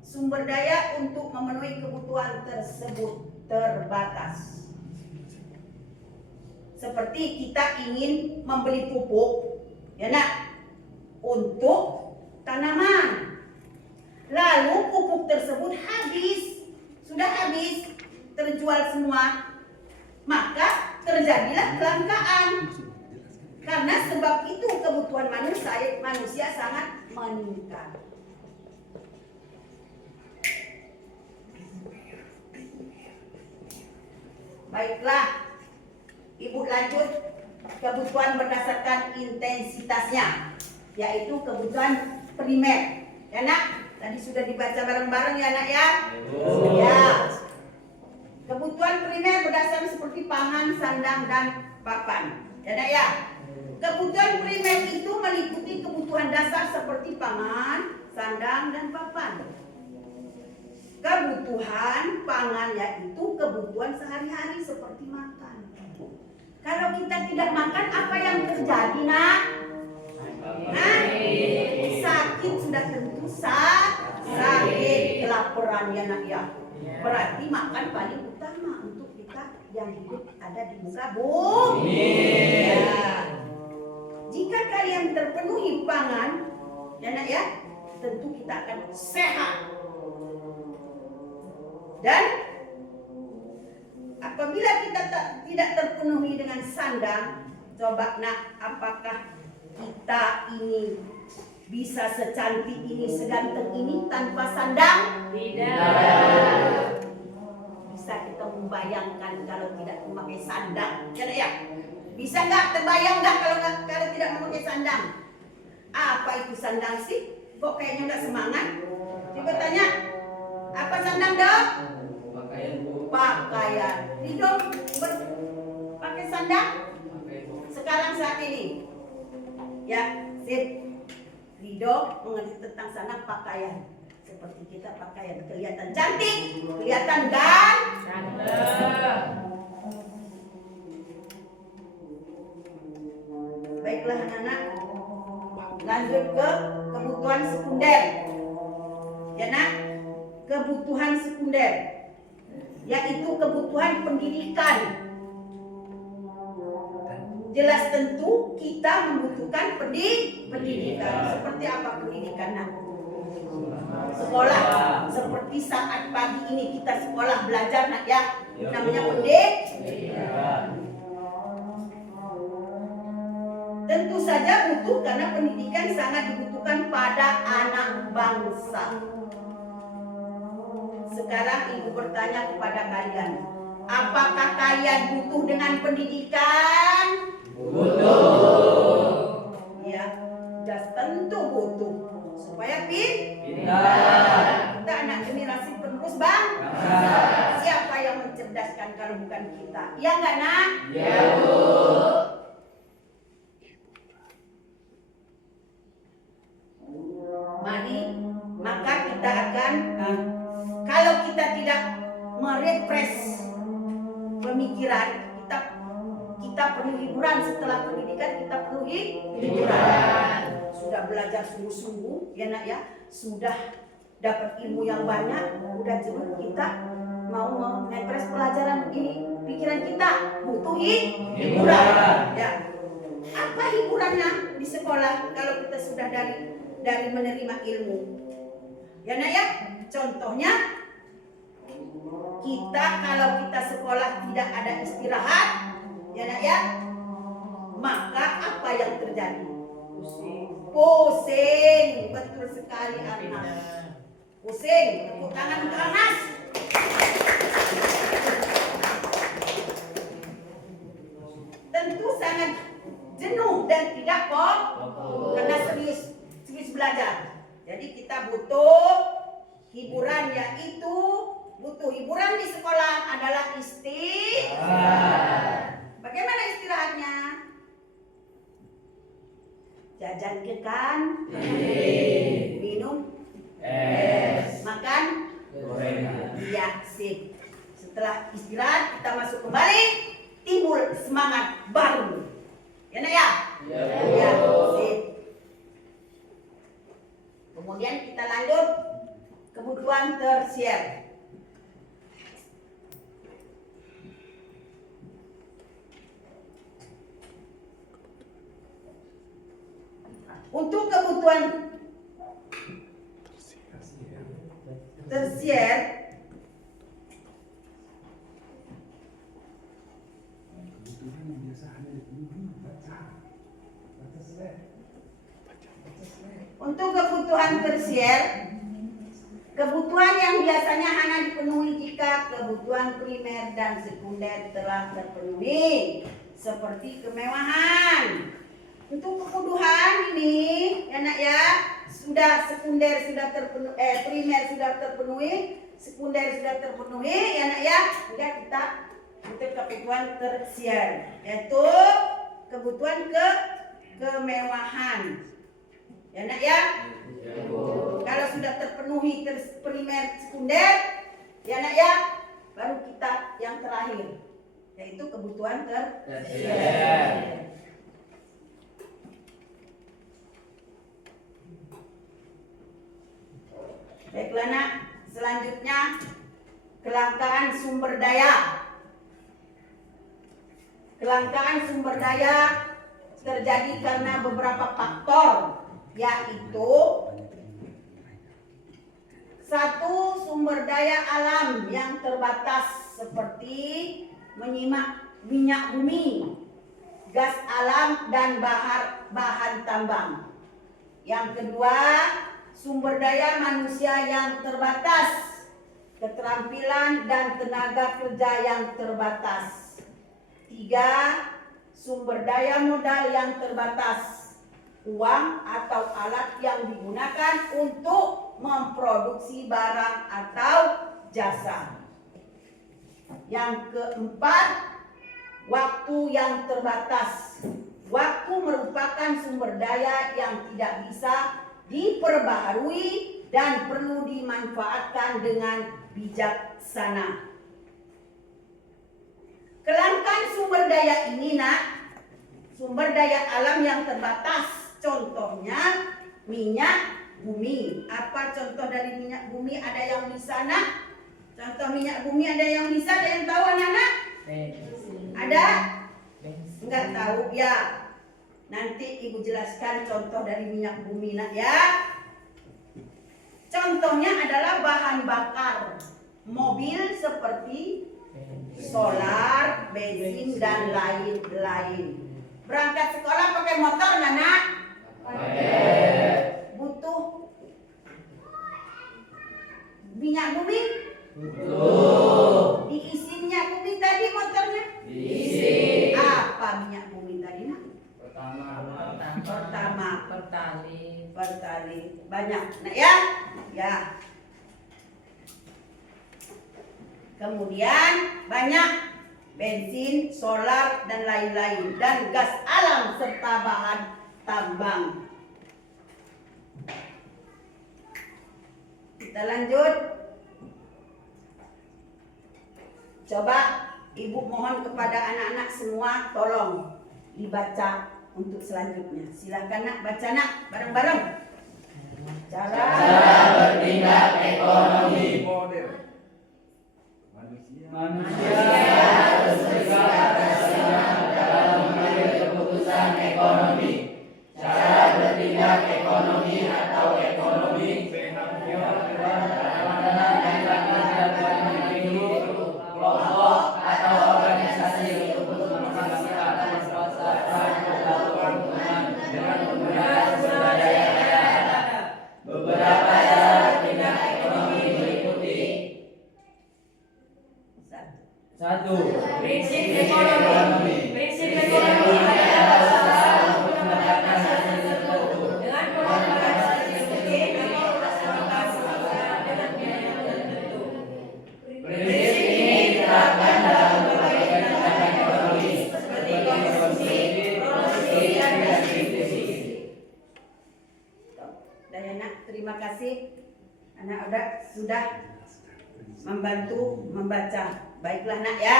sumber daya untuk memenuhi kebutuhan tersebut terbatas. Seperti kita ingin membeli pupuk, ya, nak, untuk tanaman. Lalu pupuk tersebut sudah habis, terjual semua. Maka terjadilah kelangkaan. Karena sebab itu kebutuhan manusia sangat meningkat. Baiklah, Ibu lanjut kebutuhan berdasarkan intensitasnya, yaitu kebutuhan primer. Ya nak, tadi sudah dibaca bareng-bareng ya nak ya? Ya. Kebutuhan primer berdasarkan seperti pangan, sandang, dan papan. Ya nak ya? Kebutuhan primer itu meliputi kebutuhan dasar seperti pangan, sandang, dan papan. Kebutuhan pangan yaitu kebutuhan sehari-hari seperti makan. Kalau kita tidak makan, apa yang terjadi nak? Nah, sakit sudah tentu sakit, kelaparan ya nak ya. Berarti makan paling utama untuk kita yang hidup ada di muka bumi. Ya. Jika kalian terpenuhi pangan, ya nak ya, tentu kita akan sehat. Dan apabila kita tidak terpenuhi dengan sandang, coba nak, apakah kita ini bisa secantik ini, seganteng ini tanpa sandang? Tidak. Bisa kita membayangkan kalau tidak memakai sandang, ya nak ya? Bisa nggak terbayang nggak kalau tidak memakai sandang? Apa itu sandang sih? Kok kayaknya nggak semangat? Coba tanya, apa sandang dok? Pakaian Bu. Pakaian. Hidup pakai sandang? Pakai Bu. Sekarang saat ini, ya, sip. Lido mengerti tentang sandang pakaian. Seperti kita pakaian, kelihatan cantik, kelihatan ganteng. Baiklah anak-anak, lanjut ke kebutuhan sekunder. Ya nak, kebutuhan sekunder, yaitu kebutuhan pendidikan. Jelas tentu kita membutuhkan pendidikan. Seperti apa pendidikan nak? Sekolah. Seperti saat pagi ini kita sekolah belajar nak ya. Namanya pendidikan. Tentu saja butuh, karena pendidikan sangat dibutuhkan pada anak bangsa. Sekarang ibu bertanya kepada kalian, apakah kalian butuh dengan pendidikan? Butuh. Ya, sudah tentu butuh. Supaya pintar. Kita anak generasi penerus bang. Siapa yang mencerdaskan kalau bukan kita? Iya nggak nak? Iya Bu. Mari, maka kita akan, kalau kita tidak merefresh pemikiran, kita perlu hiburan. Setelah pendidikan kita perlu hiburan. Sudah belajar sungguh-sungguh ya nak ya, sudah dapat ilmu yang banyak, udah jenuh, kita mau merefresh pelajaran ini, pikiran kita butuh hiburan. Ya. Apa hiburannya di sekolah kalau kita sudah dari menerima ilmu? Ya nak ya, contohnya kita kalau kita sekolah tidak ada istirahat, ya nak ya, maka apa yang terjadi? Pusing, betul sekali anak. Pusing, tepuk tangan untuk Anas. Tentu sangat jenuh dan tidak karena serius belajar. Jadi kita butuh hiburan, yaitu butuh hiburan di sekolah adalah istirahat. Bagaimana istirahatnya? Jajan ikan, minum es, makan gorengan. Iya, sip. Setelah istirahat kita masuk kembali, timbul semangat baru. Ya nak ya? Ya, sip. Kemudian kita lanjut kebutuhan tersier. Untuk kebutuhan tersier, Untuk kebutuhan tersier, kebutuhan yang biasanya hanya dipenuhi jika kebutuhan primer dan sekunder telah terpenuhi, seperti kemewahan. Untuk kebutuhan ini, ya nak ya, sudah sekunder sudah terpenuhi, primer sudah terpenuhi, sekunder sudah terpenuhi, ya nak ya, hingga kita untuk kebutuhan tersier, yaitu kebutuhan kemewahan, ya nak ya. Kalau sudah terpenuhi primer sekunder, ya nak ya, baru kita yang terakhir, yaitu kebutuhan tersier. Baiklah nak, selanjutnya kelangkaan sumber daya. Kelangkaan sumber daya terjadi karena beberapa faktor, yaitu satu, sumber daya alam yang terbatas seperti minyak bumi, gas alam dan bahan tambang. Yang kedua, sumber daya manusia yang terbatas, keterampilan dan tenaga kerja yang terbatas. Tiga, sumber daya modal yang terbatas, uang atau alat yang digunakan untuk memproduksi barang atau jasa. Yang keempat, waktu yang terbatas. Waktu merupakan sumber daya yang tidak bisa diperbaharui dan perlu dimanfaatkan dengan bijaksana. Kelangkaan sumber daya ini nak, sumber daya alam yang terbatas, contohnya minyak bumi. Apa contoh dari minyak bumi? Ada yang bisa nak? Contoh minyak bumi ada yang bisa, ada yang tahu anak-anak? Ada? Enggak tahu ya. Nanti ibu jelaskan contoh dari minyak bumi nak ya. Contohnya adalah bahan bakar mobil seperti solar, bensin dan lain-lain. Berangkat sekolah pakai motor nggak nak? Butuh minyak bumi? Butuh. Diisi minyak bumi tadi motornya? Diisi. Apa minyak bumi tadi nak? Pertama pertali banyak nah ya. Kemudian banyak bensin, solar dan lain-lain, dan gas alam serta bahan tambang. Kita lanjut. Coba ibu mohon kepada anak-anak semua tolong dibaca untuk selanjutnya. Silakan nak, baca nak bareng-bareng. Cara bertindak ekonomi. Manusia harus bersikap rasional dalam mengambil keputusan ekonomi. Cara bertindak ekonomi atau ekonomi kelompok atau organisasi untuk memaksimalkan kebermanfaatan keuntungan dengan menggunakan sumber daya. Beberapa cara bertindak ekonomi meliputi: 1. Prinsip ekonomi. Prinsip ekonomi adalah usaha untuk mendapatkan hasil tertentu dengan menggunakan strategi atau melaksanakan usaha dengan biaya tertentu. Prinsip ini diterapkan dalam berbagai kegiatan ekonomi seperti konsumsi, produksi, dan distribusi. Dayana, terima kasih. Anak sudah membantu membaca. Baiklah nak ya.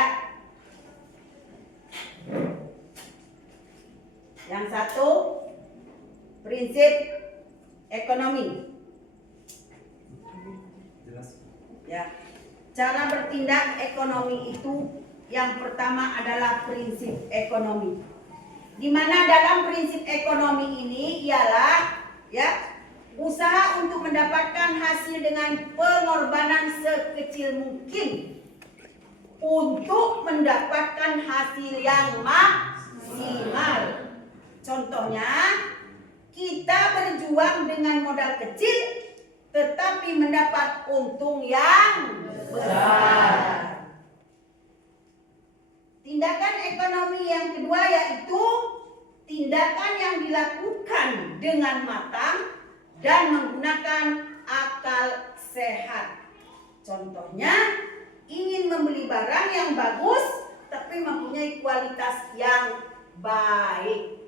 Yang satu, prinsip ekonomi. Ya. Cara bertindak ekonomi itu yang pertama adalah prinsip ekonomi. Di mana dalam prinsip ekonomi ini ialah ya, usaha untuk mendapatkan hasil dengan pengorbanan sekecil mungkin untuk mendapatkan hasil yang maksimal. Contohnya, kita berjuang dengan modal kecil tetapi mendapat untung yang besar. Tindakan ekonomi yang kedua yaitu tindakan yang dilakukan dengan matang dan menggunakan akal sehat. Contohnya, ingin membeli barang yang bagus tapi mempunyai kualitas yang baik.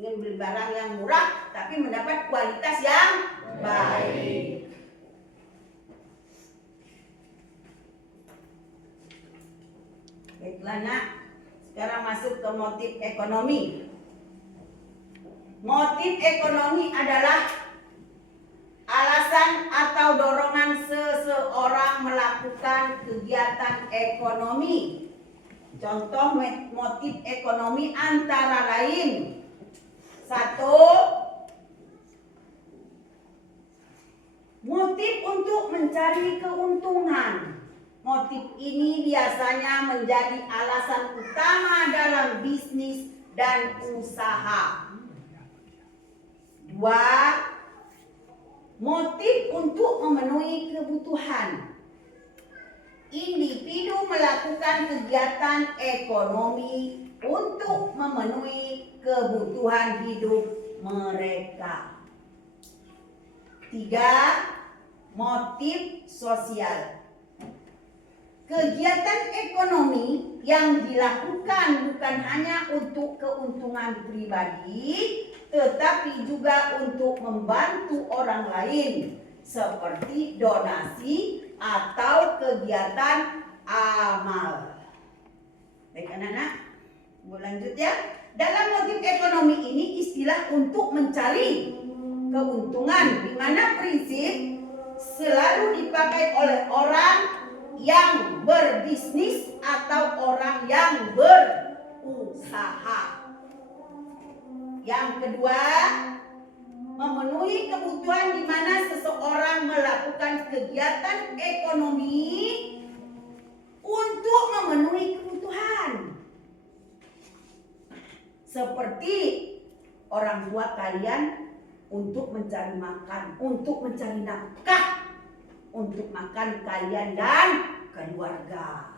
Ingin beli barang yang murah tapi mendapat kualitas yang baik. Baiklah nak, sekarang masuk ke motif ekonomi. Motif ekonomi adalah alasan atau dorongan seseorang melakukan kegiatan ekonomi. Contoh motif ekonomi antara lain: 1. Motif untuk mencari keuntungan. Motif ini biasanya menjadi alasan utama dalam bisnis dan usaha. 2. Motif untuk memenuhi kebutuhan. Individu melakukan kegiatan ekonomi untuk memenuhi kebutuhan hidup mereka. 3. Motif sosial. Kegiatan ekonomi yang dilakukan bukan hanya untuk keuntungan pribadi, tetapi juga untuk membantu orang lain, seperti donasi atau kegiatan amal. Baik anak-anak, lanjut ya. Dalam motif ekonomi ini istilah untuk mencari keuntungan, di mana prinsip selalu dipakai oleh orang yang berbisnis atau orang yang berusaha. Yang kedua, memenuhi kebutuhan di mana seseorang melakukan kegiatan ekonomi untuk memenuhi kebutuhan. Seperti orang tua kalian untuk mencari makan, untuk mencari nafkah, untuk makan kalian dan keluarga.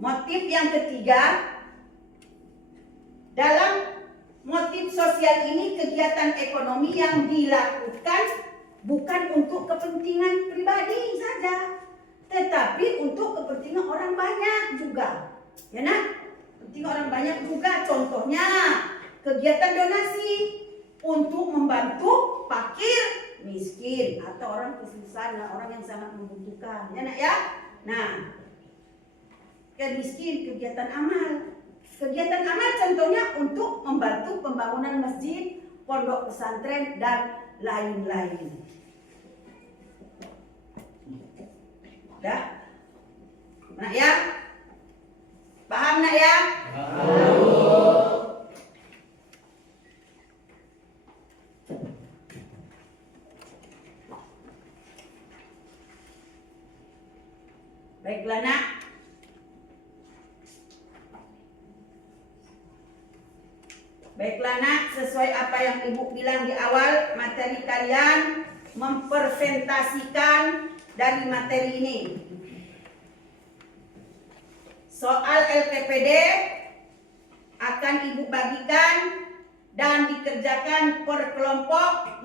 Motif yang ketiga, dalam motif sosial ini kegiatan ekonomi yang dilakukan bukan untuk kepentingan pribadi saja, tetapi untuk kepentingan orang banyak juga. Ya nak? Kepentingan orang banyak juga. Contohnya kegiatan donasi untuk membantu fakir miskin atau orang kesusahan, orang yang sangat membutuhkan. Ya nak ya? Nah, miskin, kegiatan amal. Kegiatan amal contohnya untuk membantu pembangunan masjid, pondok pesantren, dan lain-lain. Dah? Nak ya? Paham nak ya? Baiklah nak. Baiklah nak, sesuai apa yang ibu bilang di awal, materi kalian mempresentasikan dari materi ini. Soal LPPD akan ibu bagikan dan dikerjakan per kelompok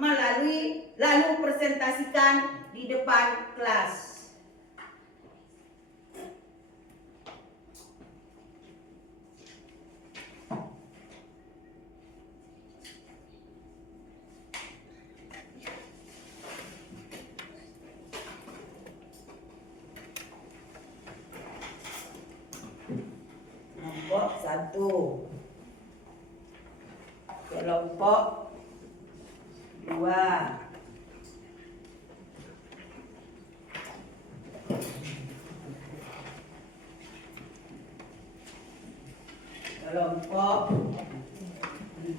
lalu presentasikan di depan kelas. Kelompok 1, kelompok 2, kelompok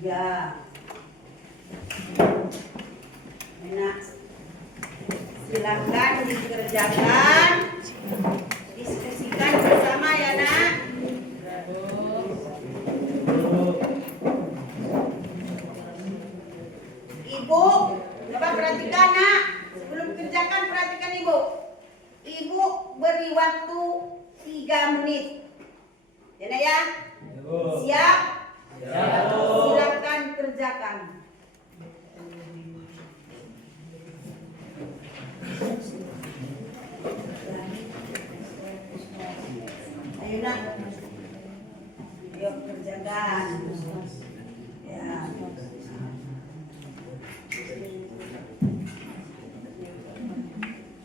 3. Enak. Silakan dikerjakan, diskusikan bersama ya nak. dikerjakan. Ayo nak, ayo kerjakan. Ya.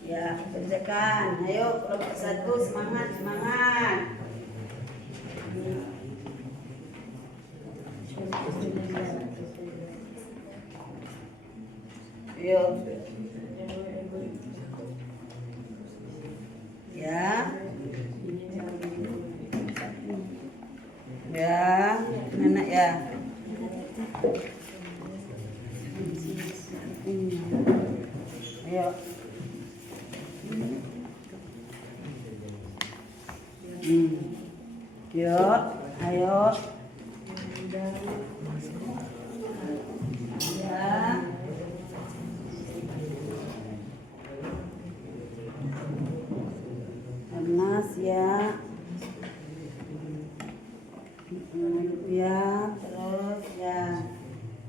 Ya, kerjakan. Ayo kelompok 1 semangat, semangat. Ayo. Ya. Ya, anak ya. Ayo. Yo, ayo. Ya. Panas ya. Ya, terus ya.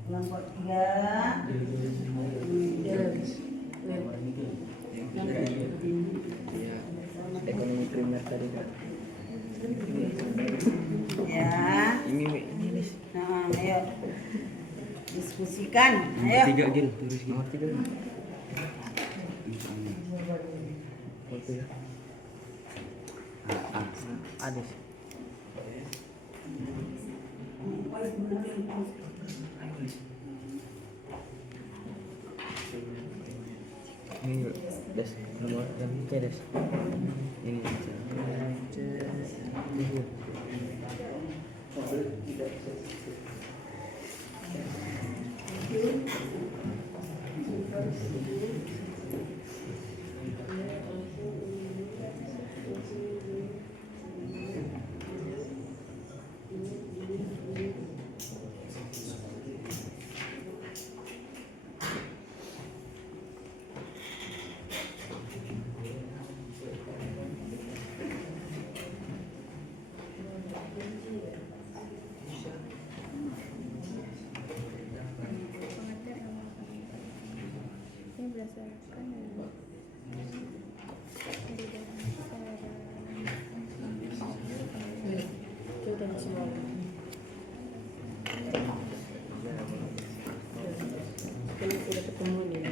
Kelompok 3. Ekonomi primer tadi Kak. Ya. Ini Miss. Nah, ayo. Diskusikan. Ayo. 3 Gil, terus gini. Nomor 3. Oke ya. Adis. Ini Des, nomor yang C Des. Ini C.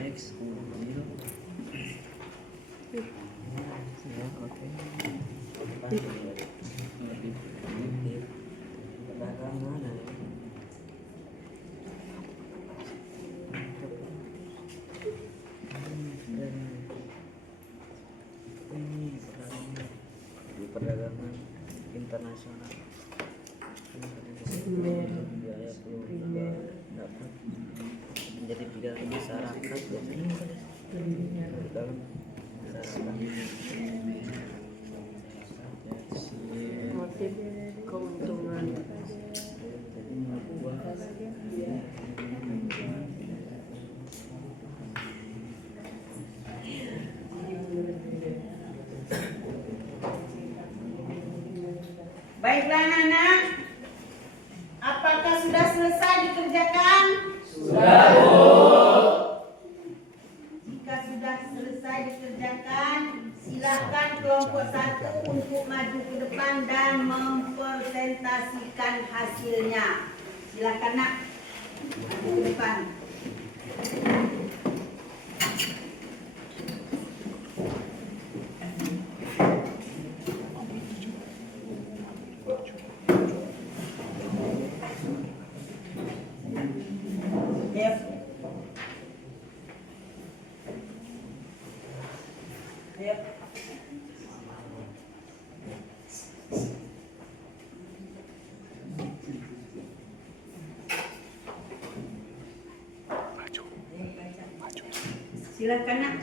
X 0. Ya, oke. Perdagangan ada. Ini perdagangan internasional. Biaya perlu dapat menjadi pilihan masyarakat dalam motif keuntungan. Baiklah anak-anak. Apakah sudah selesai dikerjakan? Sudah, Bu. Jika sudah selesai dikerjakan, silakan kelompok 1 untuk maju ke depan dan mempresentasikan hasilnya. Silakan nak, maju ke depan. Ayo. Ayo. Silakan nak.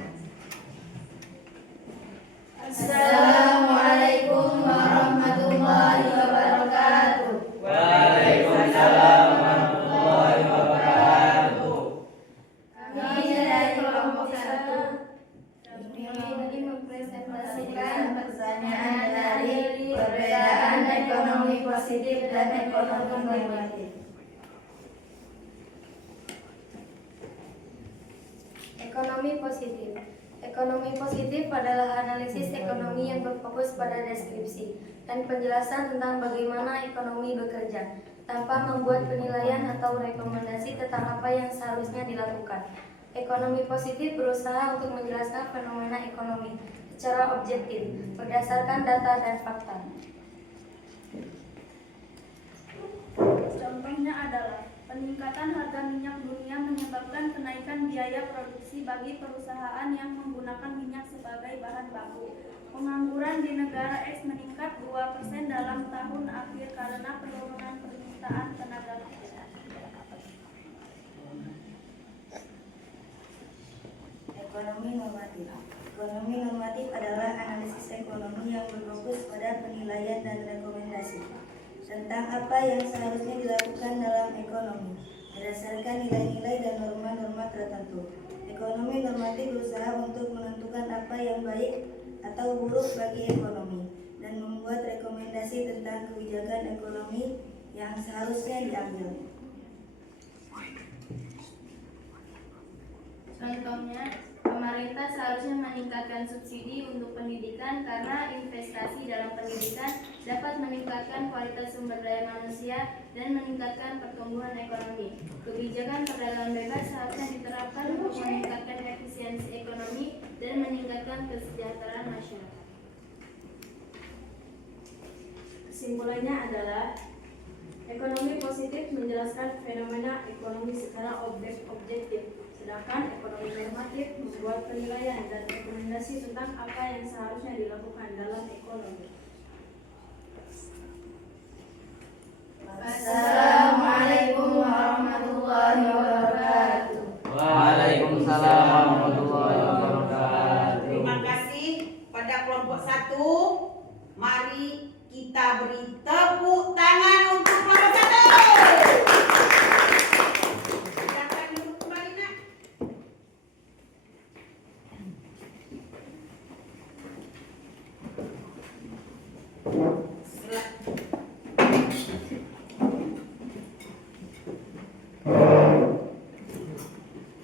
Assalamualaikum warahmatullahi wabarakatuh. Waalaikumsalam warahmatullahi wabarakatuh. Kami dari kelompok 1 ingin mempresentasikan pertanyaan dari perbedaan ekonomi positif dan ekonomi negatif. Ekonomi positif. Ekonomi positif adalah analisis ekonomi yang berfokus pada deskripsi dan penjelasan tentang bagaimana ekonomi bekerja, tanpa membuat penilaian atau rekomendasi tentang apa yang seharusnya dilakukan. Ekonomi positif berusaha untuk menjelaskan fenomena ekonomi secara objektif, berdasarkan data dan fakta. Contohnya adalah peningkatan harga minyak dunia menyebabkan kenaikan biaya produksi bagi perusahaan yang menggunakan minyak sebagai bahan baku. Pengangguran di negara X meningkat 2% dalam tahun akhir karena penurunan permintaan tenaga kerja. Ekonomi normatif. Ekonomi normatif adalah analisis ekonomi yang berfokus pada penilaian dan rekomendasi tentang apa yang seharusnya dilakukan dalam ekonomi berdasarkan nilai-nilai dan norma-norma tertentu. Ekonomi normatif berusaha untuk menentukan apa yang baik atau buruk bagi ekonomi dan membuat rekomendasi tentang kebijakan ekonomi yang seharusnya diambil. Contohnya, pemerintah seharusnya meningkatkan subsidi untuk pendidikan karena investasi dalam pendidikan dapat meningkatkan kualitas sumber daya manusia dan meningkatkan pertumbuhan ekonomi. Kebijakan perdagangan bebas seharusnya diterapkan untuk meningkatkan efisiensi ekonomi dan meningkatkan kesejahteraan masyarakat. Kesimpulannya adalah ekonomi positif menjelaskan fenomena ekonomi secara objektif. Sedangkan ekonomi normatif membuat penilaian dan rekomendasi tentang apa yang seharusnya dilakukan dalam ekonomi. Assalamualaikum warahmatullahi wabarakatuh. Waalaikumsalam warahmatullahi wabarakatuh. Terima kasih pada kelompok 1. Mari kita beri tepuk tangan untuk kelompok 1. Silakan duduk kembali, nak.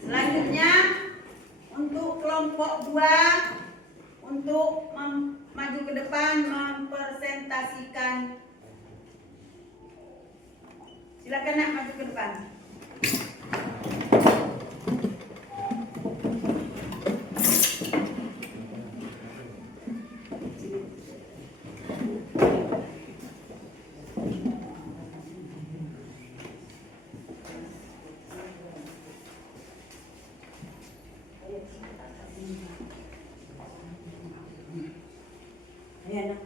Selanjutnya untuk kelompok 2 untuk maju ke depan mempresentasikan. Silakan nak maju ke depan. Ayo, nak.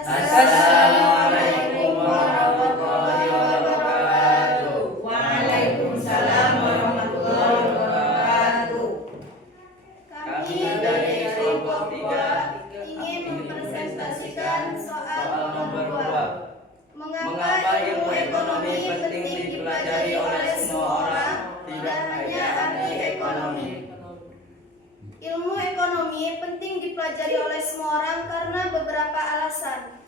Assalamualaikum warahmatullahi wabarakatuh. Waalaikumsalam warahmatullahi wabarakatuh. Kami dari kelompok 3 ingin mempresentasikan soal nomor 2. Mengapa ilmu ekonomi penting dipelajari oleh semua orang, tidak hanya ahli ekonomi? Ilmu ekonomi penting dipelajari oleh semua orang karena beberapa alasan.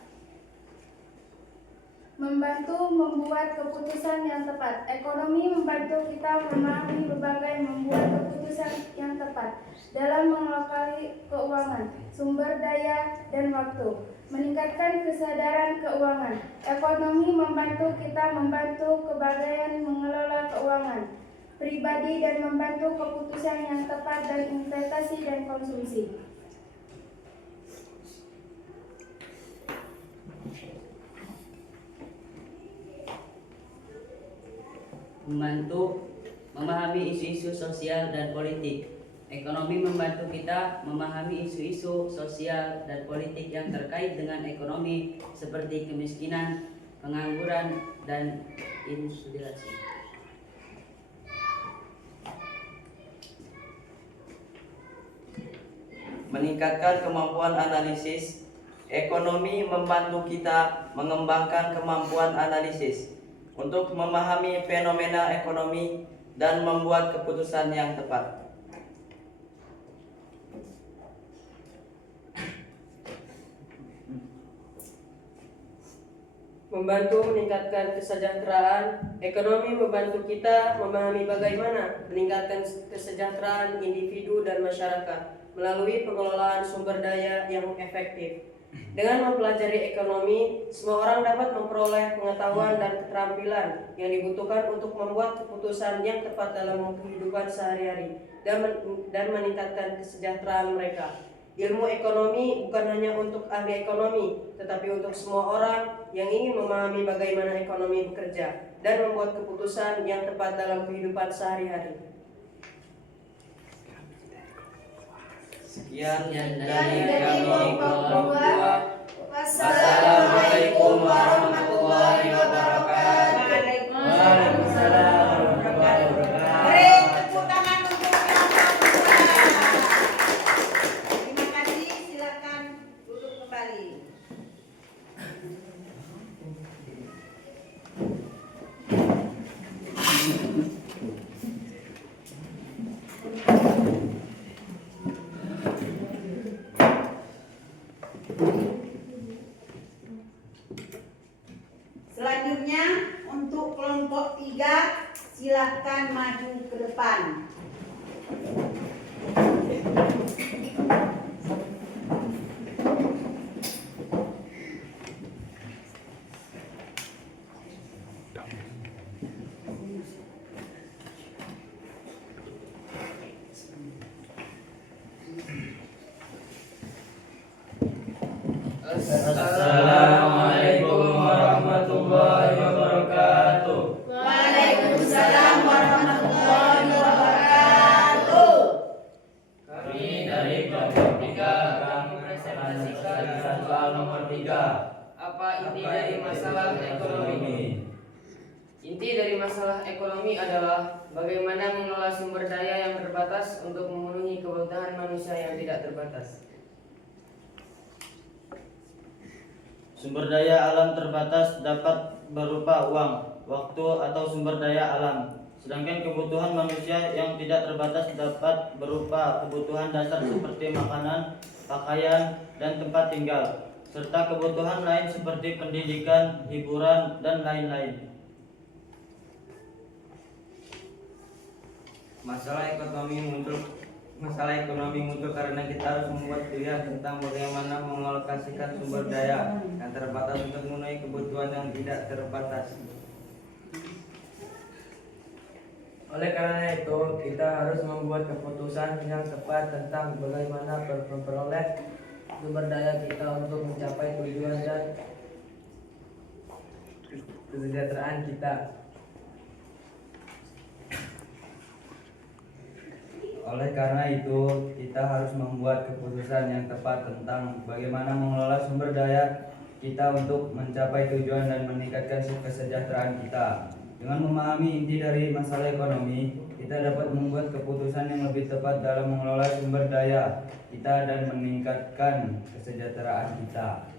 Membantu membuat keputusan yang tepat. Ekonomi membantu kita memahami berbagai membuat keputusan yang tepat dalam mengelola keuangan, sumber daya, dan waktu. Meningkatkan kesadaran keuangan. Ekonomi membantu kita membantu kebahagiaan mengelola keuangan pribadi dan membantu keputusan yang tepat dan investasi dan konsumsi. Membantu memahami isu-isu sosial dan politik. Ekonomi membantu kita memahami isu-isu sosial dan politik yang terkait dengan ekonomi seperti kemiskinan, pengangguran, dan insulasi. Meningkatkan kemampuan analisis. Ekonomi membantu kita mengembangkan kemampuan analisis untuk memahami fenomena ekonomi dan membuat keputusan yang tepat. membantu meningkatkan kesejahteraan ekonomi, membantu kita memahami bagaimana meningkatkan kesejahteraan individu dan masyarakat melalui pengelolaan sumber daya yang efektif. Dengan mempelajari ekonomi, semua orang dapat memperoleh pengetahuan dan keterampilan yang dibutuhkan untuk membuat keputusan yang tepat dalam kehidupan sehari-hari dan meningkatkan kesejahteraan mereka. Ilmu ekonomi bukan hanya untuk ahli ekonomi, tetapi untuk semua orang yang ingin memahami bagaimana ekonomi bekerja dan membuat keputusan yang tepat dalam kehidupan sehari-hari. Sekian dari dari kelompok kami. dua. Wassalamualaikum warahmatullahi wabarakatuh. Waalaikumsalam warahmatullahi wabarakatuh. Beri tepuk tangan untuk kelompok dua. Terima kasih, silakan duduk kembali. Selanjutnya untuk kelompok 3 silakan maju ke depan. Assalamualaikum warahmatullahi wabarakatuh. Waalaikumsalam warahmatullahi wabarakatuh. Kami dari kelompok 3 akan mempresentasikan soal nomor 3. Apa inti dari masalah ekonomi? Inti dari masalah ekonomi adalah bagaimana mengelola sumber daya yang terbatas untuk memenuhi kebutuhan manusia yang tidak terbatas. Sumber daya alam terbatas dapat berupa uang, waktu, atau sumber daya alam. Sedangkan kebutuhan manusia yang tidak terbatas dapat berupa kebutuhan dasar seperti makanan, pakaian, dan tempat tinggal, serta kebutuhan lain seperti pendidikan, hiburan, dan lain-lain. Masalah ekonomi muncul karena kita harus membuat pilihan tentang bagaimana mengalokasikan sumber daya yang terbatas untuk memenuhi kebutuhan yang tidak terbatas. Oleh karena itu, kita harus membuat keputusan yang tepat tentang bagaimana memperoleh sumber daya kita untuk mencapai tujuan dan kesejahteraan kita. Oleh karena itu, kita harus membuat keputusan yang tepat tentang bagaimana mengelola sumber daya kita untuk mencapai tujuan dan meningkatkan kesejahteraan kita. Dengan memahami inti dari masalah ekonomi, kita dapat membuat keputusan yang lebih tepat dalam mengelola sumber daya kita dan meningkatkan kesejahteraan kita.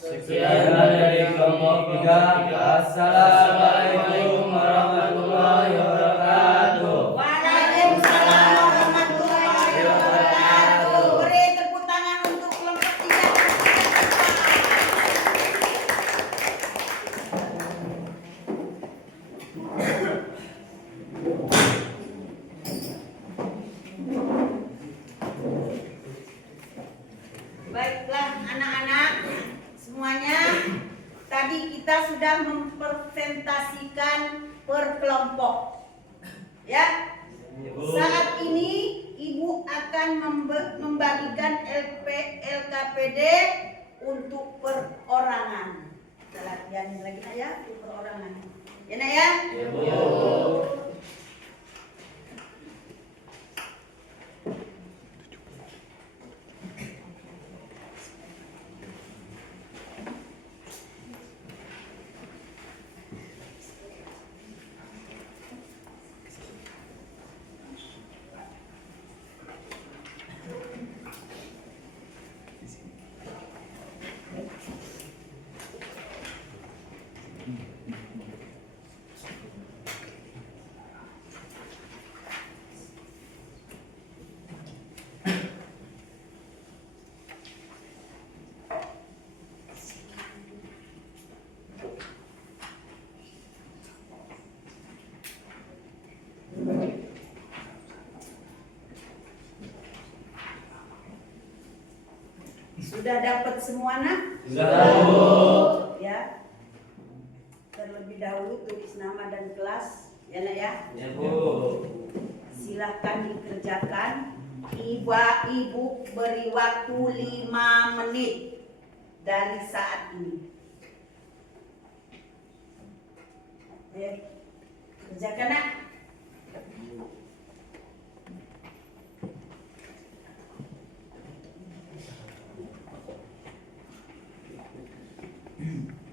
Sekian dari kelompok 3. Assalamualaikum warahmatullahi wabarakatuh. Waalaikumsalam warahmatullahi wabarakatuh. Beri tepuk tangan untuk kelompok 3. Baiklah anak-anak semuanya, tadi kita sudah mempresentasikan per kelompok. Ya. Saat ini Ibu akan membagikan LKPD untuk perorangan. Kita latihan lagi ya, untuk perorangan. Ya, Nak ya? Sudah dapat semua nak? Sudah, Bu. Ya. Terlebih dahulu tulis nama dan kelas, ya nak ya. Ya, Bu. Silahkan dikerjakan. Ibu beri waktu 5 menit dari saat ini. Ya. Kerjakan nak.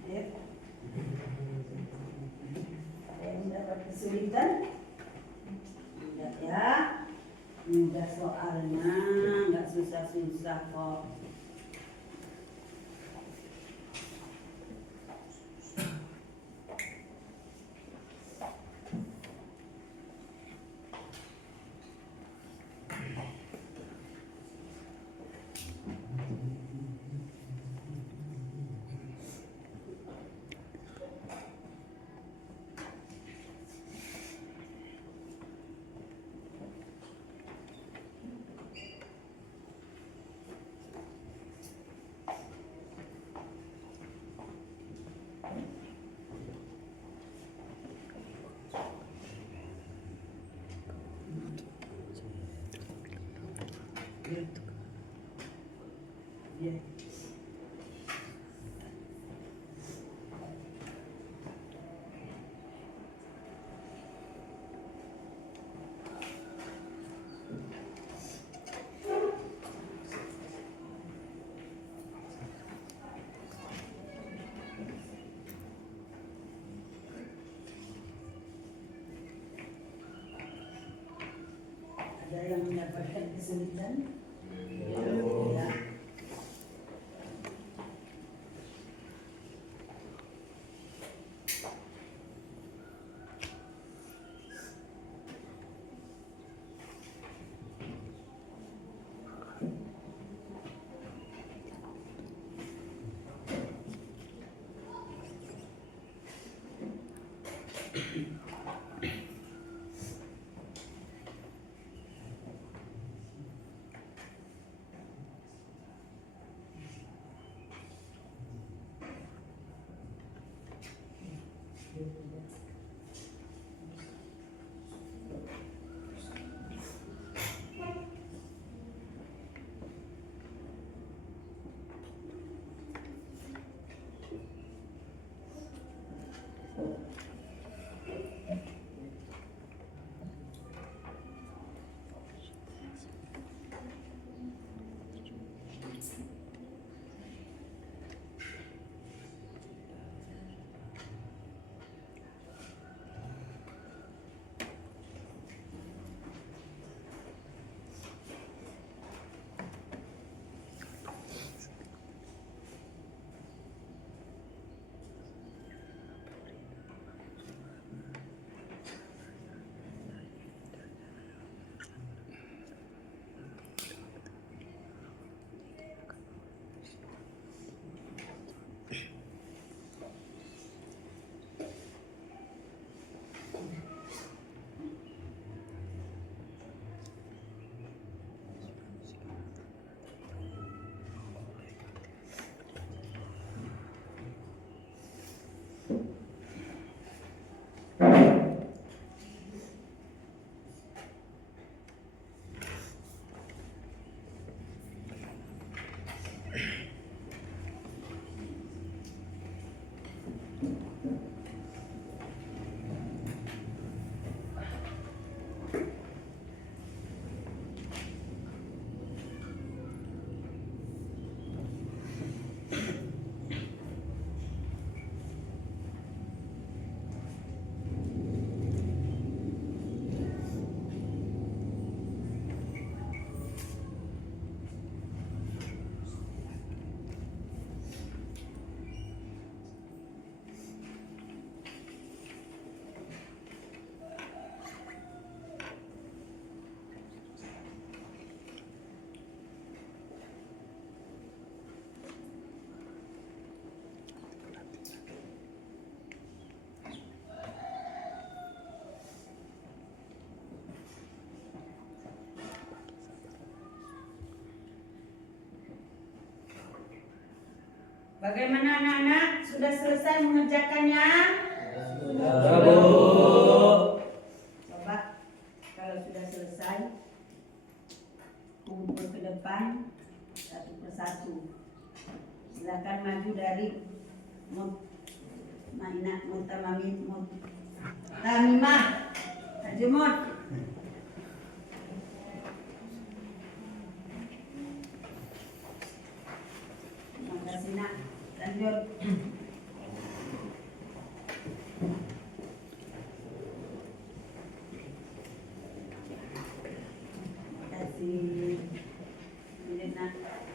Ya. Yang dapat kesulitan? Tidak ya. Mudah soalnya, nggak susah-susah kok. Ya. Ada yang mendapatkan kesulitan? Ya. Bagaimana anak-anak? Sudah selesai mengerjakannya? Sudah, Bu. Coba kalau sudah selesai, kumpul ke depan satu persatu. Silakan maju dari Tamimah, Ajumut. Terima kasih nak. Lanjut. Terima kasih. Lanjut nak. Lanjut nak.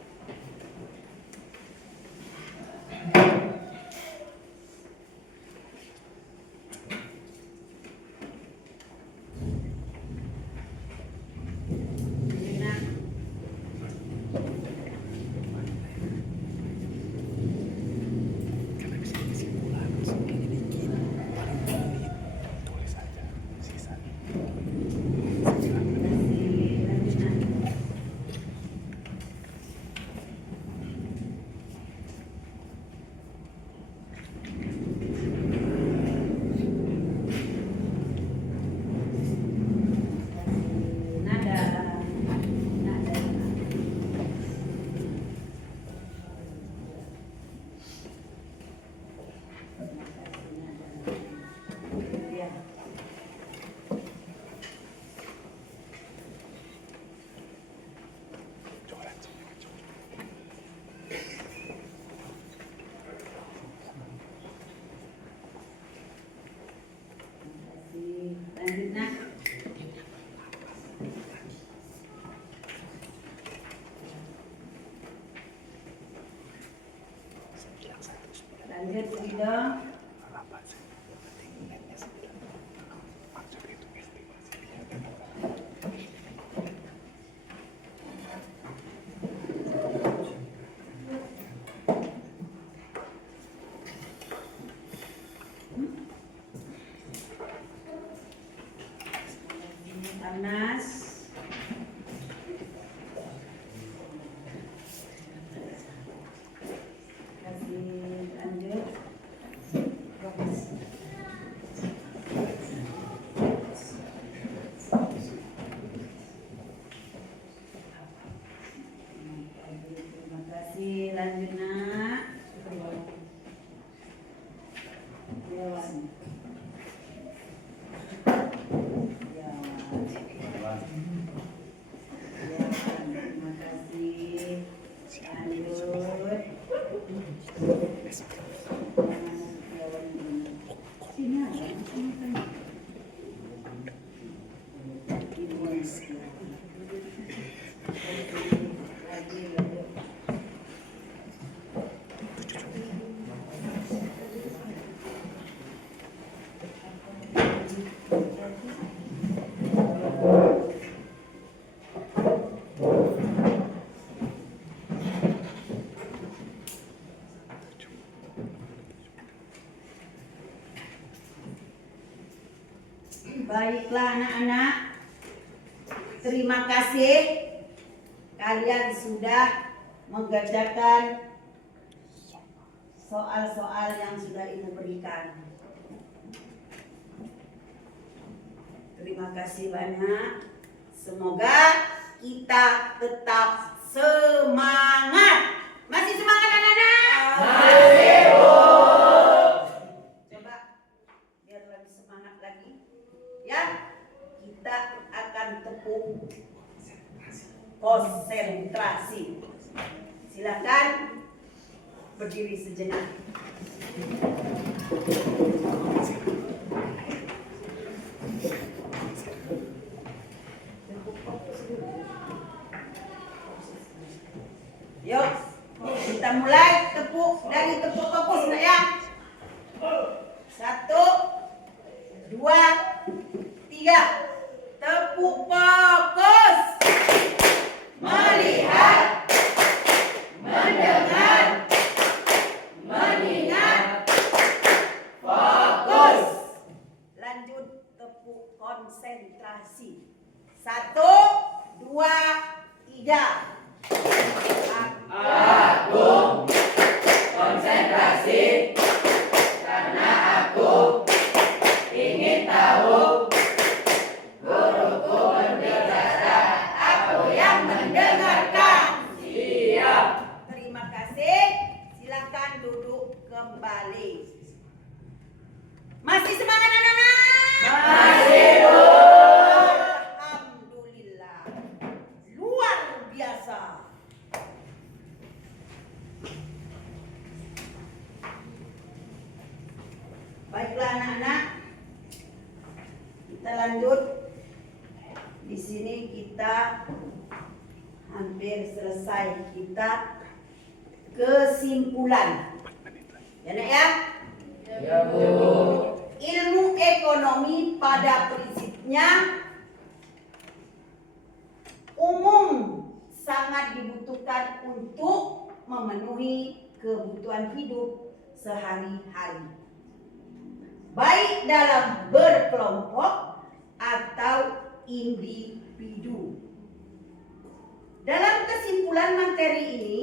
Lanjut nak. Lanjut Ridho. Anas. Kasih lanjut. Terima kasih lanjut nak. Dewan. Terima kasih. Lanjut. Sini aja. Baiklah anak-anak, terima kasih kalian sudah mengerjakan soal-soal yang sudah Ibu berikan. Terima kasih banyak. Semoga kita tetap semangat. Masih semangat anak-anak? Masih, Bu. Coba biar lebih semangat lagi. Ya, kita akan tepuk konsentrasi. Silakan berdiri sejenak. Yuk, kita mulai tepuk dari tepuk fokus ya. 1, 2, 3. Tepuk fokus. Melihat, mendengar, mengingat, fokus. Lanjut tepuk konsentrasi. 1, 2, 3. Agung, konsentrasi. kasih karena aku ingin tahu guruku berbicara, aku yang mendengarkan. Siap. Terima kasih. Silakan duduk kembali. Masih semangat anak-anak? Masih, Bu. Alhamdulillah. Luar biasa. Baiklah anak-anak. Kita lanjut. Di sini kita hampir selesai. Kita kesimpulan. Ya nak ya? Ya, Bu. Ilmu ekonomi pada prinsipnya umum sangat dibutuhkan untuk memenuhi kebutuhan hidup sehari-hari. Baik dalam berkelompok atau individu. Dalam kesimpulan materi ini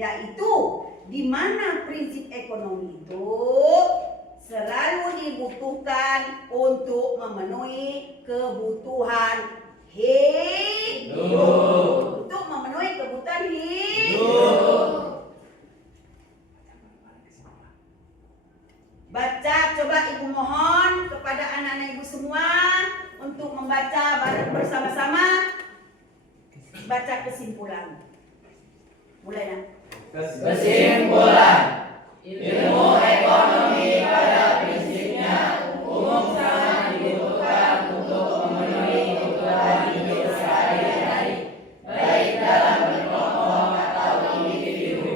yaitu di mana prinsip ekonomi itu selalu dibutuhkan untuk memenuhi kebutuhan hidup. Untuk memenuhi kebutuhan hidup. Baca, coba ibu mohon kepada anak-anak ibu semua untuk membaca bareng bersama-sama. Baca kesimpulan. Mulai ya. Kesimpulan, ilmu ekonomi pada prinsipnya umum sangat dibutuhkan untuk memenuhi kebutuhan hidup sehari-hari, baik dalam berkelompok atau individu.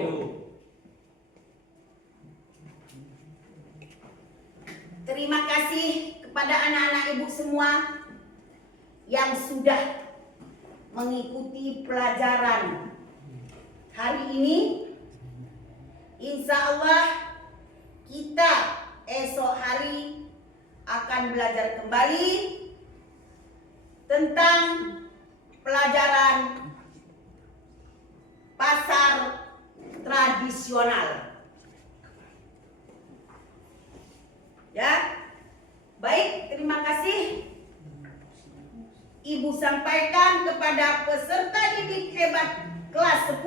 Terima kasih kepada anak-anak ibu semua yang sudah mengikuti pelajaran hari ini. Insya Allah kita esok hari akan belajar kembali tentang pelajaran pasar tradisional. Ya, baik, terima kasih. Ibu sampaikan kepada peserta didik hebat kelas 10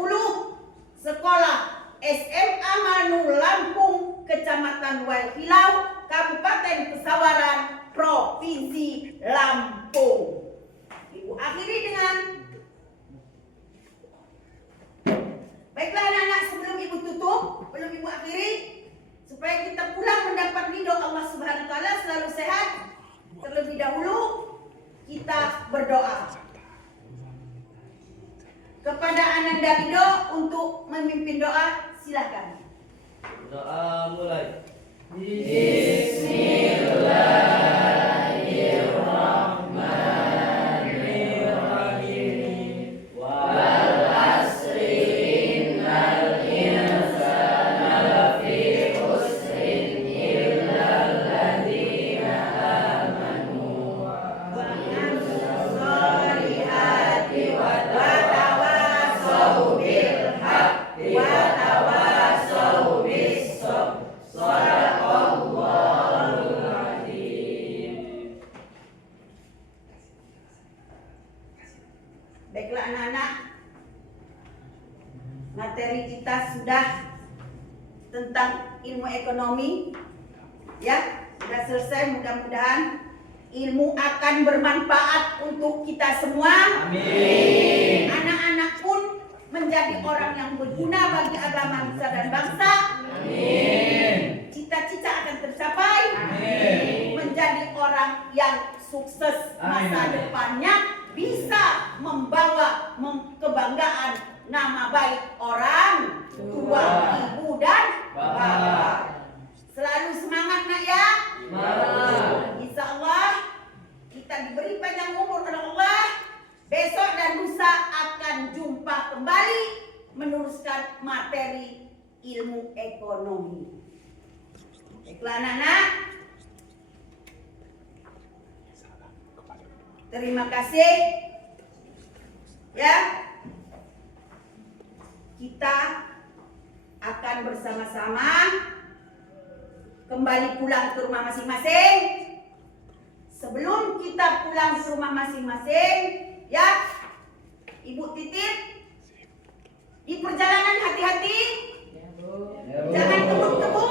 sekolah SMA Manu Lampung, Kecamatan Wailhilau, Kabupaten Pesawaran, Provinsi Lampung. Ibu akhiri dengan baiklah anak-anak, sebelum ibu tutup, belum ibu akhiri, supaya kita pulang mendapat ridho Allah Subhanahu wa taala, selalu sehat. Terlebih dahulu kita berdoa kepada Ananda Ridho untuk memimpin doa. Silakan. Doa mulai. Bismillahirrahmanirrahim. Wal asri innal insana lafi khusrin illal ladzina amanu wa amilus solihati wa tawasaw bil haqqi wa tawasaw bis sabr. Shadaqallahul azim. Baiklah anak-anak, materi kita sudah tentang ilmu ekonomi, ya sudah selesai. Mudah-mudahan ilmu akan bermanfaat untuk kita semua. Amin. Anak-anak pun menjadi orang yang berguna bagi agama, nusa dan bangsa. Amin. Cita-cita akan tercapai. Amin. Menjadi orang yang sukses masa depannya, bisa membawa kebanggaan nama baik orang tua, ibu dan bapak. Selalu semangat nak ya. Semangat. Insya Allah kita diberi panjang umur oleh Allah. Besok dan lusa akan jumpa kembali meneruskan materi ilmu ekonomi. Baiklah anak-anak, terima kasih ya. Kita akan bersama-sama kembali pulang ke rumah masing-masing. Sebelum kita pulang ke rumah masing-masing, ya, Ibu titip di perjalanan hati-hati, jangan kebut-kebut.